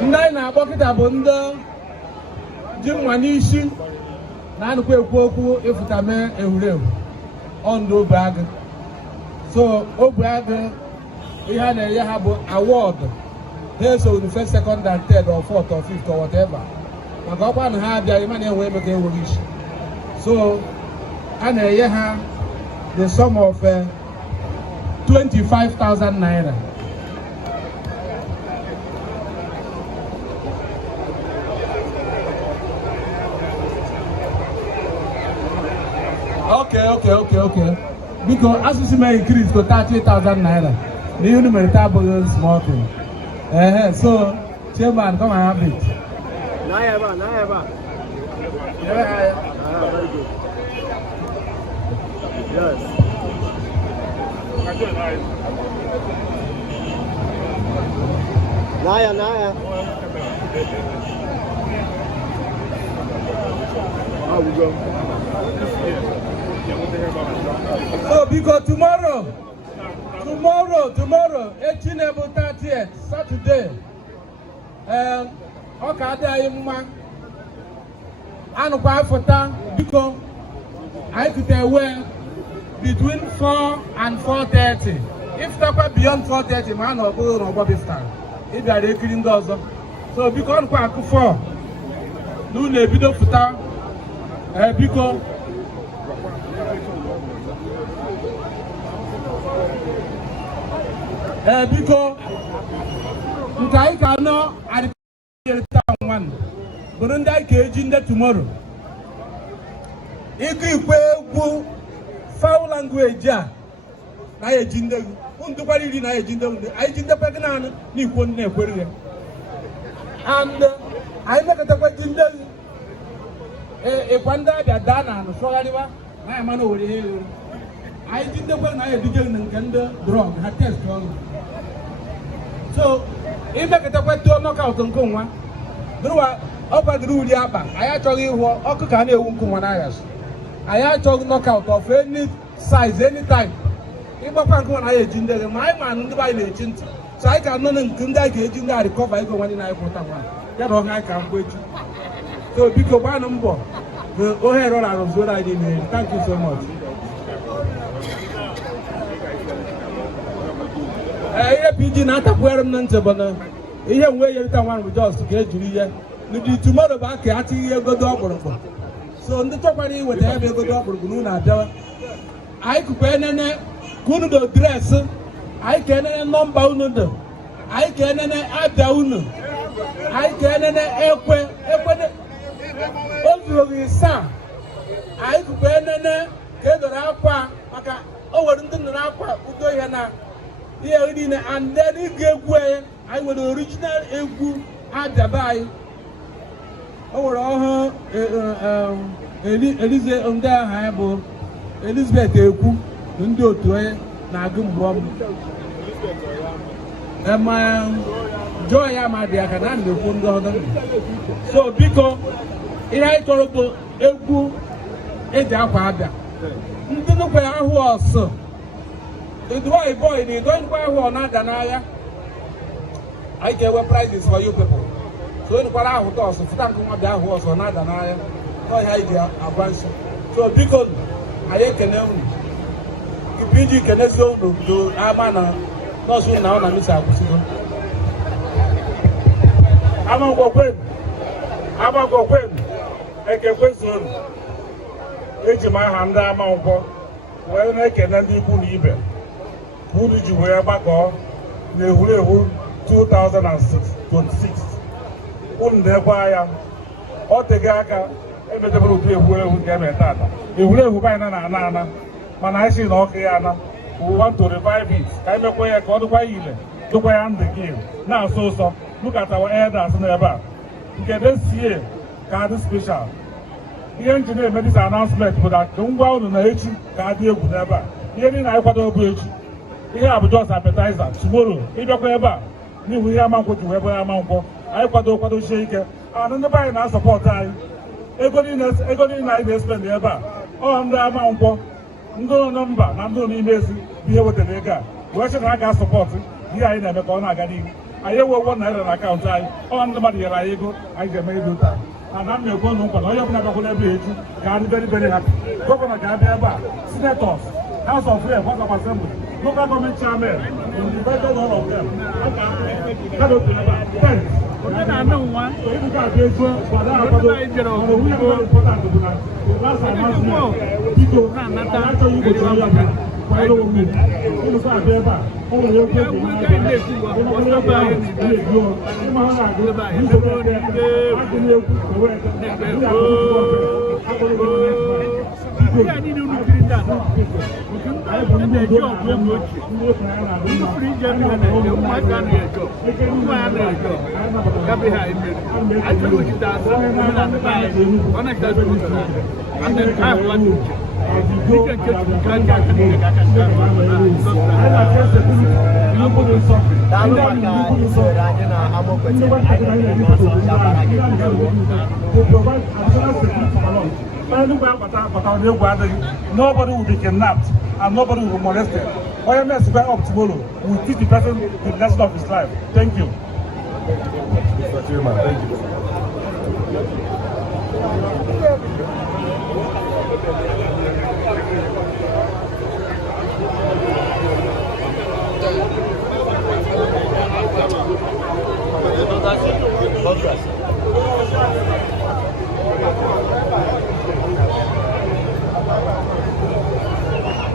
ndị na-akpọ kịta bụ ndị ji mma n'isi na-anụkwa ekwu okwu ịfụtame egwuregwu ọndụ ogbe agụ. So ogbe agụ ihe a na-enye ha bụ awọdụ. Ha so the first, second, and third, or fourth, or fifth, or whatever. Maka ọkwa na ha abịa ịma na-enwe ebe ka enweghị isi. So a na-enye ha the sum of 25,000 naira. Okay. Because as you may increase to 30,000 naira, the unit abụghị small thing. So, Chairman, come and have it. Naira. Yeah. Very good. Yes. Naira. How we go? So, because tomorrow, 18th, 30th, Saturday, okay, because I could away between 4 and 4:30. If talk beyond 4:30, man or go on Bobby Star. If they are recording those, so because I'm 4, no video futa, because. Because I cannot at the one, but then I can tomorrow. If you go foul language, I agenda, Untuari, I agenda Pagana, Nippon Nequaria. And I make a agenda. A panda, the Dana, and Floriva, I am over here. I did the one I began and drug, had test on. So, if I get a wet to knock out on Kuma, do I up at the Rudiaba? I actually walk Okane Unkumanayas. I actually knock out of any size, any type. If I can't go on, I agenda, my man, by the agent. So I can not agent that recover one in I put on one. That one I can't wait. So, because one number, the O'Hara was what I did. Thank you so much. PG not a permanent, but here where you one with us to get Julia. Tomorrow back at you go double. So on the top of it, whatever you go double, I could couldn't dress. I can number. I can add down. I can also the son. I could get the rapper. Oh, the rapper, Udoyana. Here and then he gave way. I would original Igwa at the buy. Oh, Elizabeth on their high Elizabeth Eku, Undo to a Nagum bomb. And my joy, am I the Akanando. So, because in I told Eku, it's our father. You don't know where I was, sir. The boy, they don't buy one another. I get prizes for you people. So, in what I would also thank you what that was on another. No idea advance. So, because I can only if you can also do Amana, not soon now, and Miss Abusigo. Amankwo, I can question. It's my hand, Amankwo. When I can be Bunibe. Who did you wear back on? The 2026. Wouldn't there buy ọ tege aka emetebere ụdị egwuregwu nke eme tata egwuregwu anyị na-ana mana anyị si na ọkụ ya ana we want to revive it ka anyị mekwa ya ka ọ dịkwa ya ile dịkwa ya ndụ gị na-asọ ụsọ lukatawa elders n'ebe a nke desie ka adị special ihe nji na-eme dis announcement bụ na ngwa unu na echi ka adị egwu n'ebe a ihe niile anyị kwado bụ echi ihe a bụ just appetizer tomorrow ịbịakwa ebe a n'ihu ihe Amankwo ji wee bụ Amankwo anyị kwadochie ike ndị be anyị na-asọpọtụ anyị ego niile anyị na-espend ebe a ọ ndị Amankwo ndị nọ mba na ndị n'ime ezi bụ ihe wetara ego a wee sị na ha ga-asọpọtụ ihe anyị na-eme ka ọ na-aga n'ihu anyị ewe ụgwọ naira na akaụntụ anyị ọ ndị mmadụ nyere anyị ego anyị ji eme ego taa na m na-ekwu ụnụ nkwa na onye ọbụla gakwara ebe echi ga-adị very very happy gọvanọ ga-abịa ebe a senators House of Rep, House of Assembly, local government chairman, invited all of them. Thanks. I know one. So if you got this one, but we are very important to do that. Last announcement, people, I tell you to join us. Why don't we? You know, Beba. Oh, you're getting nobody will be kidnapped and nobody will be molested. OMS is up tomorrow. We will teach the person the lesson of his life. Thank you. Mr. Chairman, thank you.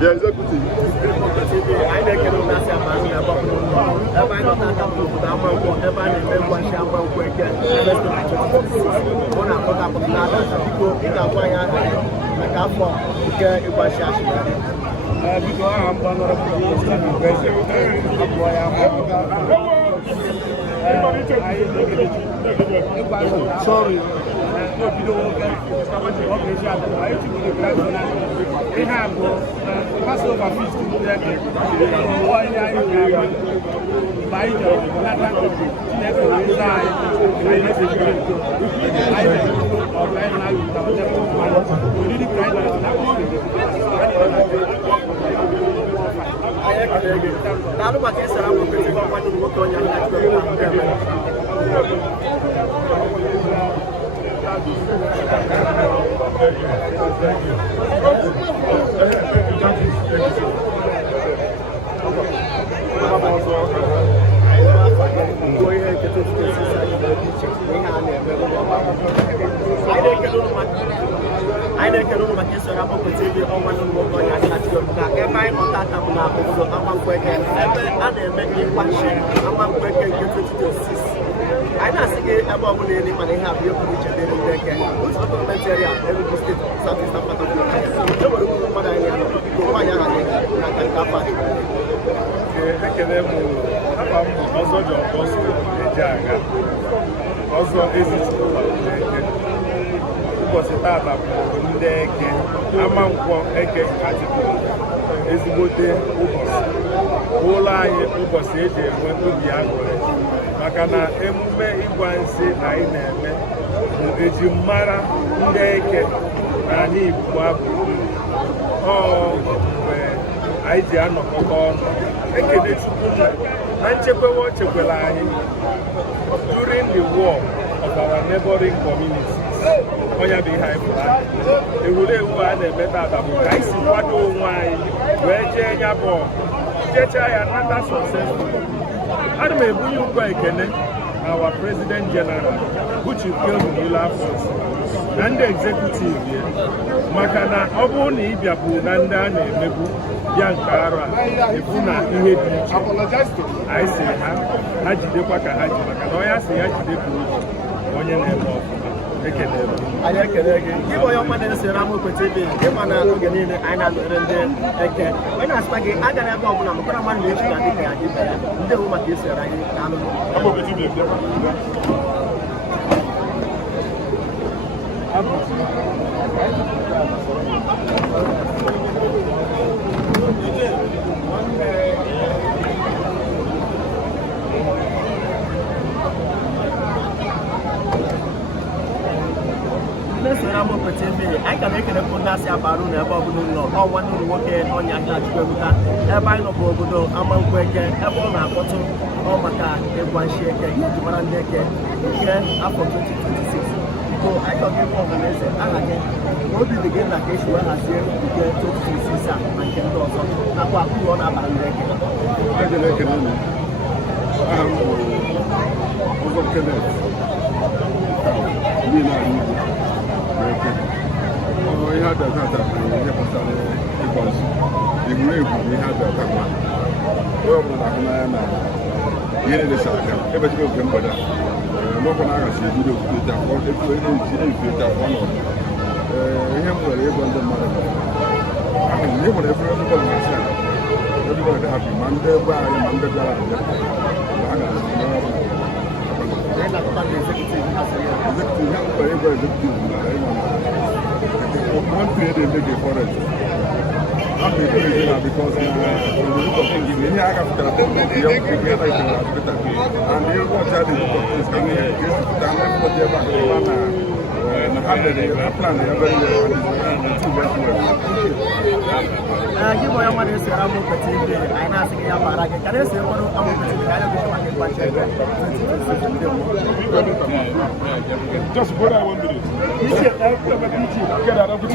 The executive. I make it on that man about ever not come to the Amankwo, ever remember what Amankwo again. When I put up on that, people in a way I got for get Igwa shashi. Because I'm one of the president. Sorry. We have passed over 50 decades. I don't know what is about the TV or one of the if I'm on that, I'm not going to Amankwo again. And make me question. Amankwo again, get to I don't see about the name and they have your position in the again. Who's the area? Every state, Southeast Africa. Ụbọchị tata bụ ndị eke Amankwo eke Atiku ezigbote ụbọchị ụlọ anyị ụbọchị eji enwe obi aṅụrị maka na emume ịgwa nsị anyị na-eme bụ ejimmara ndị eke n'ala Igbo abụ mgbe anyị ji anọkọta ọnụ ekele Chukwu na nchekwa o chekwara anyị during the war of our neighboring communities. Onye bụ ihe anyị pụrụ anyị egwuregwu a na-eme tata bụ ka anyị si kwado onwe anyị wee jee ya bụ jechaa ya nata successful. Ana m ebunye ụgwọ ekene our president general Chief na ndị executive ya maka na ọ bụrụ na ị bịapụ na ndị a na-emebu bịa nke arụ a ebu na ihe dị iche anyị si ha jidekwa ka ha ji maka na onye si ya jide ka onye na-eme ọfụma anyị ekele gị ịbụ onye ọma na-esere Amankwo TV ịma na oge niile anyị na-anọrọ ndị eke onye na-asịkwa gị agara ebe ọbụla makara mmadụ na-echi ga dịka ya gị bịara ndị bụ maka isere anyị n'alụ Amankwo TV anyị ka na-ekelekwu ndị asị abarụ na ebe ọbụla ụlọ ọnwa ndị ụmụ nwoke ọnya aka Chukwuebuka ebe anyị nọ bụ obodo Amankwo eke ebe ọ na-akpọtụ maka ịgwa nshi eke ihe eji mara ndị eke nke afọ 2026 biko anyị chọrọ ịgwa ọhaneze aha gị ma obi dị gị na ka esi wee hazie nke 2026 a na nke ndị ọzọ nakwa uru ọ na-abara ndị eke aha m bụ ụzọ Kenneth ihe abịa tata bụ ihe gbasara ịgba nshi egwuregwu bụ ihe abịa taa nwa onye ọbụla na-ahụ n'anya na ihe na-edesa aka ebechigo nke mgbede n'ọkwa na-aghasi ebido efueta n'ọdụ ihe m nwere ịgwa ndị mmadụ ahụ na ịhụrụ efere ndị bọọlụ na-asị aka everybody dị happy ma ndị ebe anyị ma ndị bịara abịa a ga executive one thing they make a forest. I'm a prisoner because from the look of things, they have to and they watch how the look of things can be just what I want to do. Get out of the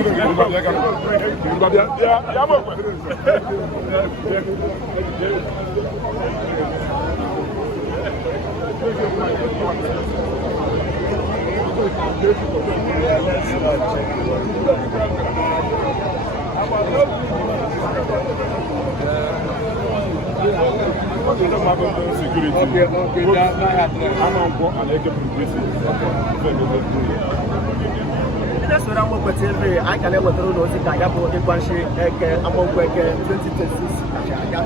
Amankwo TV anyị ka na-ewetara ụlọ ozi ka ya bụ ịgwa nshi eke Amankwo eke 2026 kacha aga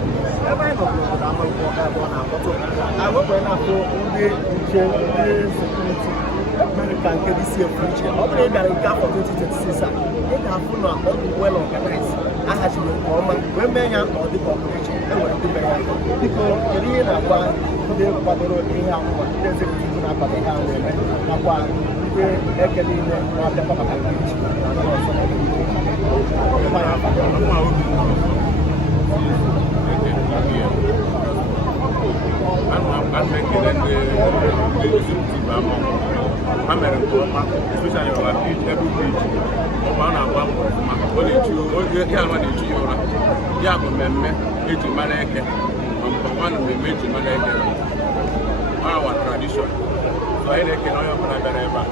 ebe anyị nọ n'obodo Amankwo ebe ọ na-akpọtụ anyị wepụrụ na-afụ ndị nche ndị sekuriti mere ka nke dị si efu iche ọ bụrụ ị bịara nke afọ 2026 a ị ga-afụ na ọ dị well organized ahaziri nke ọma wee mee ya ọ dị ka ọpụrụ iche enwere ndị mere ya biko kedu ihe na-agwa ndị kwadoro ihe ahụma ndị ezekutiv na-akwado ihe ahụ na-eme nakwa ndị eke niile na-abịakwa maka nke iche na ndị ọzọ ha mere nke ọma especially our pitch every pitch ọgba a na-agba mbọ ọfụma ihe anwa na-echi ya ụra ya bụ mmemme eji mara eke nwa na mmemme eji mara eke our tradition so anyị na-ekene onye ọbụla bịara ebe a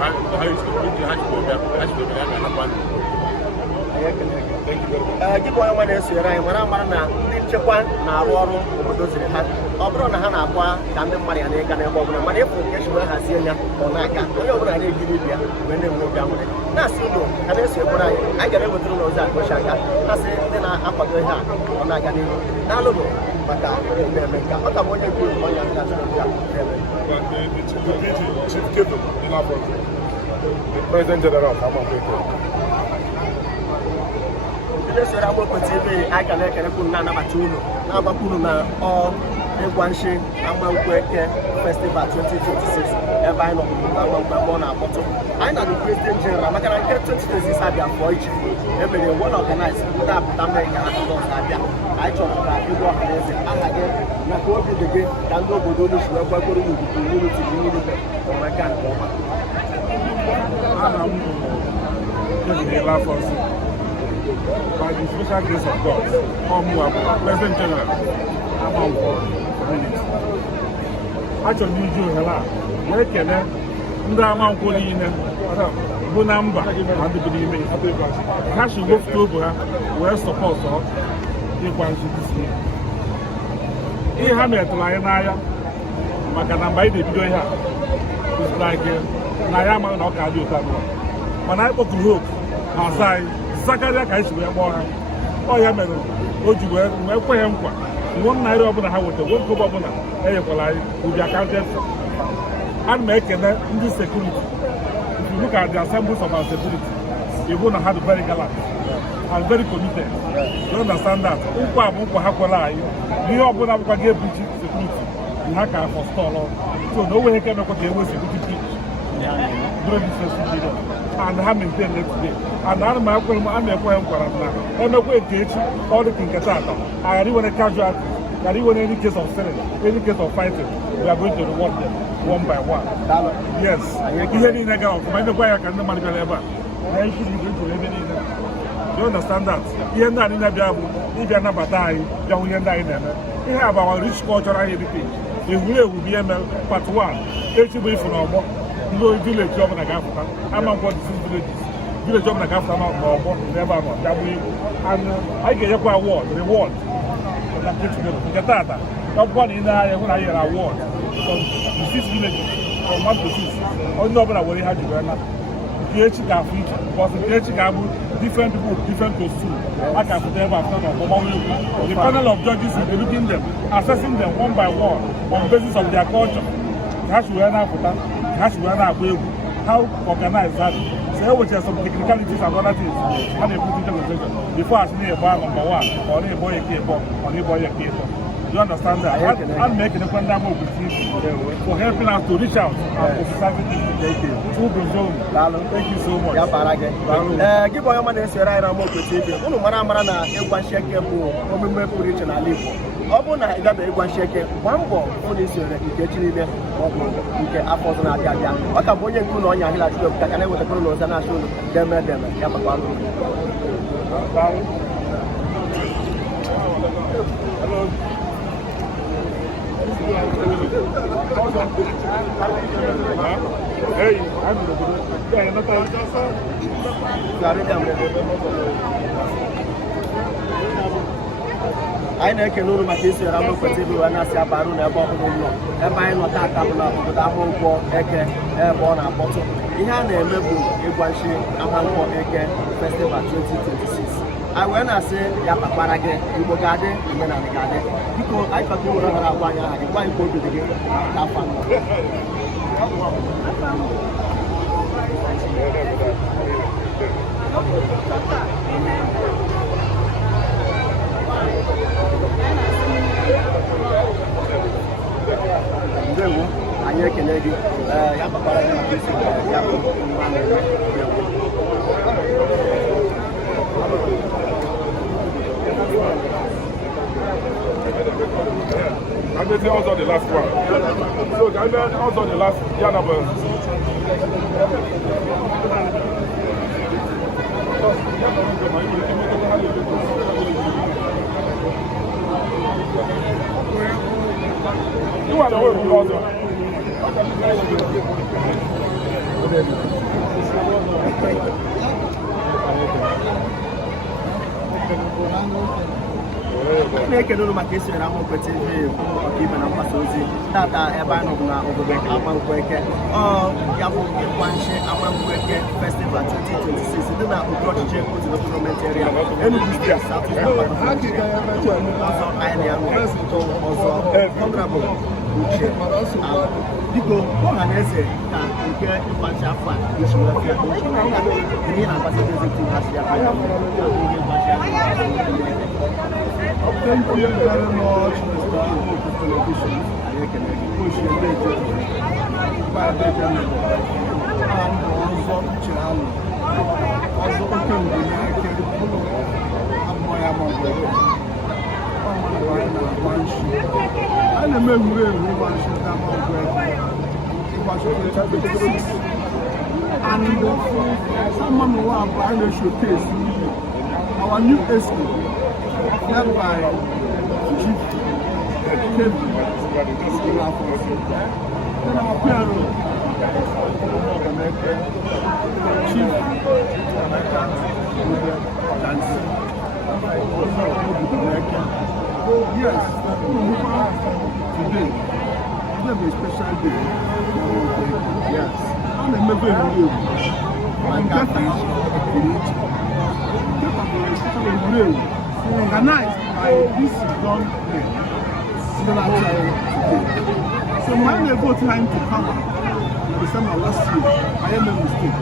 ha jikwa ya ga-anakwa gị bụ onye nwa na-esonyere anyị mara amara na ndị nchekwa na-arụ ọrụ obodo ziri ha ọ bụrụ na ha na-akwa ka ndị mmadụ ya na-ịga n'ebe ọbụla mana ịpụ nke esi wee hazie ya ọ na-aga onye ọbụla na-ejiri ibi ya wee na-enwe obi aṅụrị na-asị ụlọ ka na-esonyere anyị anyị gara ewetara ụlọ ozi akpochi aka na-asị ndị na-akwado ihe a ọ na-aga n'ihu n'alụrụ maka na-eme nka ọ ka bụ onye nke ụlọ onye ndị achọrọ ndị a na-eme President General of Amankwo. Esonyere Amankwo TV anyị ka na-ekelekwu na-anabata unu na-agbakwuru na ịgwa nshi Amankwo eke festival 2026 ebe anyị nọ Amankwo ebe ọ na-akpọtụ anyị na the President General maka na nke 2026 abịa fọ iche emere well organized ndị apụta mee ka ndị ọzọ abịa anyị chọrọ ka ịgwa ọhaneze aha gị maka obi dị gị ka ndị obodo unu si wee gbagoro n'obodo unu tiri niile ọmaka nke ọma by the special grace of God, President General, Amankwo community. Achọrọ m iji ohere a wee kelee ndị Amankwo niile bụ na mba na ndị bi n'ime ha si wepụta oge ha wee sọpọtụ ịgwa nshi ihe ha metụrụ anyị n'anya maka na mgbe anyị na-ebido ihe a is like Nayama and Okadio. When I go to work, as I Zakaria Kaishu, oh, yeah, man, one night over the house, one go up on will be accounted for. And make this security. If you look at the assemblies of our security, you're going to have very gallant and very committed. You understand that? You have to forestall. So no way can make a security during this period. And have maintained it today. And I'm a all the things I really want a casualty. I really want any case of selling, any case of fighting. We are going to reward them one by one. Yes. You understand that? If you are not we have our rich cultural heritage. The will be part 1. HB for our village job in Africa. Amankwo village job in Africa, never and I get your award, reward. Get that. Top one in there, when I hear award from the 6 villages, from 1 to 6. Only nobody will have to go. Because the different people, different costumes. I can put them the panel of judges will be looking them, assessing them one by one on the basis of their culture. How organized that? So which are some technicalities and other things how they put into before I see a bar number 1 or a boy a cable or a boy a cable. You understand that? I'm making a point for helping us to reach out and for serving Thank you so much. Give your money to right now. Igwa sheke bụ omume pụrụ iche n'ala Igbo. Ọ bụrụ na ị gabe Igwa sheke, gba mbọ hụ na isonyere nke chi niile ma ọ bụ nke afọ ọzọ na-abịa abịa. Ọ ka bụ onye nke ụlọ ọnya ahịla Chukwu ka na-ewetakwa ụlọ ọzọ na-achụ ụlọ deme ya bakwa ụlọ. Hey, I'm going anyị na-ekele unu maka isi ra mmekweta ebe wee na-asị abarụ na ebe ọhụrụ ụlọ ebe anyị nọ taata bụ na obodo Amankwo Eke ebe ọ na-akpọtụ ihe a na-eme bụ Igwa Nshi Amankwo Eke Festival 2026 anyị wee na-asị ya kpakpara gị Igbo ga-adị omenala ga-adị biko anyị kpakọ iwere ọhara agwa anyị aha gị gwa anyị ka obi dị gị n'afọ ndewo anyị ekele gị ya kpakpara gị maka isi ya bụ I'm going to also the last one. So I'm also the last Yanaba. You are the one who also. na-ekele unu maka isi na Amankwo TV ibe na mgbasa ozi tata ebe anyị nọ na obodo Amankwo Eke ya bụ Igwa Nshi Amankwo Eke Festival 2026 dị na okpuru ọchịchị otu local government area Enugu State South East ọzọ anyị na-anụ ọzọ Honorable Uche biko ọha na eze ka nke Igwa Nshi afọ a isi wefịa ihe na-agbasa executive ha si ya Thank you very much, Mr. Amankwo Television. Push your big by the gentleman. And also, Channel. Also, open the market. I remember Igwa Nshi Amankwo Eke. And someone who are buying a showcase our new estate. Led by Chief Kevin. Then our piano, Chief Yes, today today be a special day. Yes. I'm a member of you. I'm organized by this young men. So when they go time to come in December last year, I am a mistake.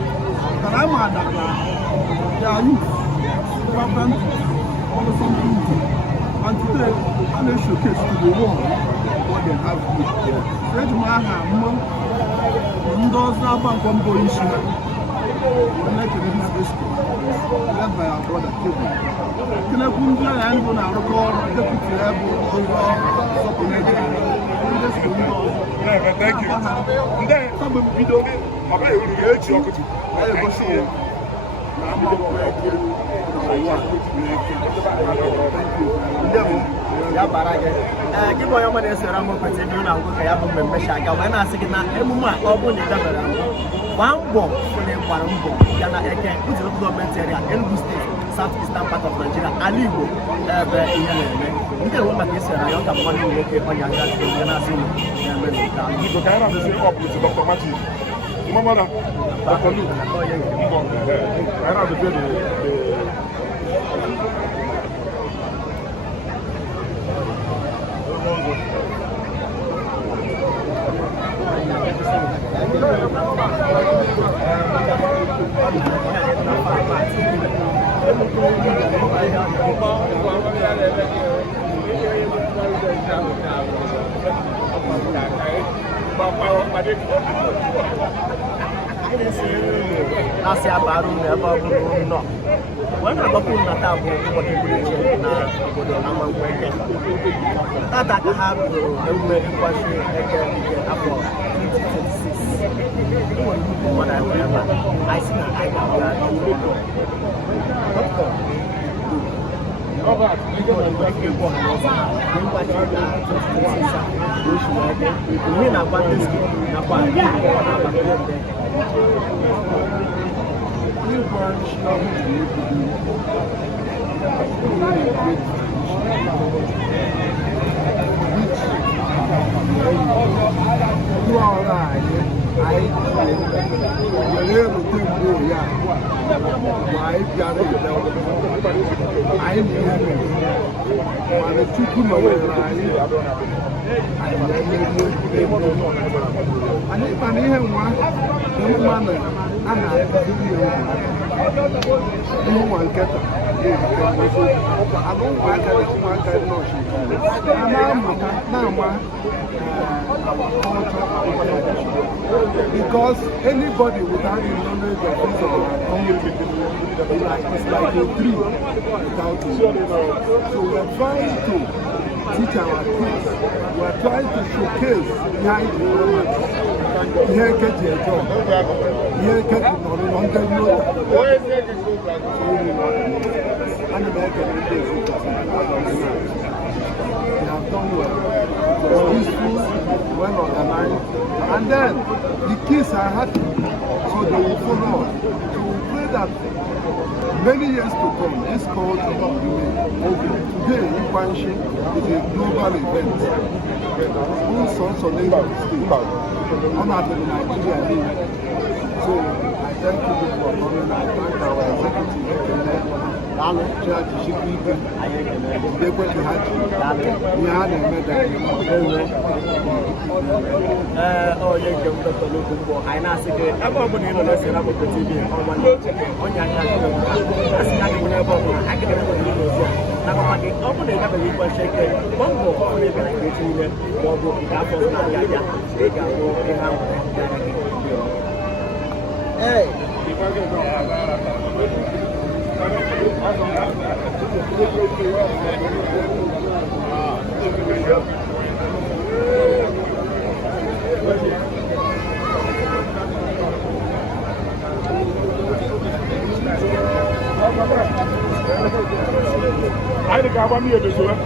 But I'm mad that they are youth, vibrant, all the something. And today, I'm a showcase to the world what they have here. Let me have those Amankwo Nshi. I'm like this district, led by our brother Igwa. Can I put you and go now? Record deputy level over Thank you. And then, some of the video, I'm going to go to ya barage gị bụ onye ọma na-esoro m kwesịrị ịnụ na ngwụka ya bụ mmemme shaga wee na-asị gị na emume a ọ bụ na ịdabere gbaa mbọ onye gbara mbọ ya na eke ụzọ gọọmenti area Enugu steeti South Eastern part of Nigeria ala Igbo ebe ihe na-eme ndị ewe maka isoro ya ọ ka mmadụ nwoke onye aka ya na-asị ụlọ na-eme n'ụka Igbo ka anyị na-adịzi ọpụtụ Dr. Machi Mamada Dr. Luke mbọ anyị na-adịzi asị abarụ na ebe ọ bụrụ nọ wee na-agbapụ nnata bụ ụbọchị pụrụ iche na obodo Amankwo Eke tata ka ha bụrụ emume ịkwasị eke nke afọ 2026 mmadụ anyị ebe anyị si na anyị ga-abụra ihe na-agba ndị nakwa because anybody without the knowledge of his or her community is like a tree without the so we're trying to teach our kids, we're trying to showcase behind the moment. Here get your job. Here get the non-wanted note. And American days they have done well. It was peaceful, well organized, and then the kids are happy, so they will follow us. So we pray that many years to come, this culture will remain. Today, Igwa is a global event. All sorts of neighbors state, honored in Nigeria. So I thank you for coming. I thank our executive. Church Shikribe, Debo Haji, Yana Meda. Oh, you can go to look for. I know, I'm going to see a TV on one day. On your hand, that's not even a problem. I can never do it. Now, I'm going to have a little shake. One more, only by the TV, one book, that was not Yaya. They got hey. I think I want you to do it.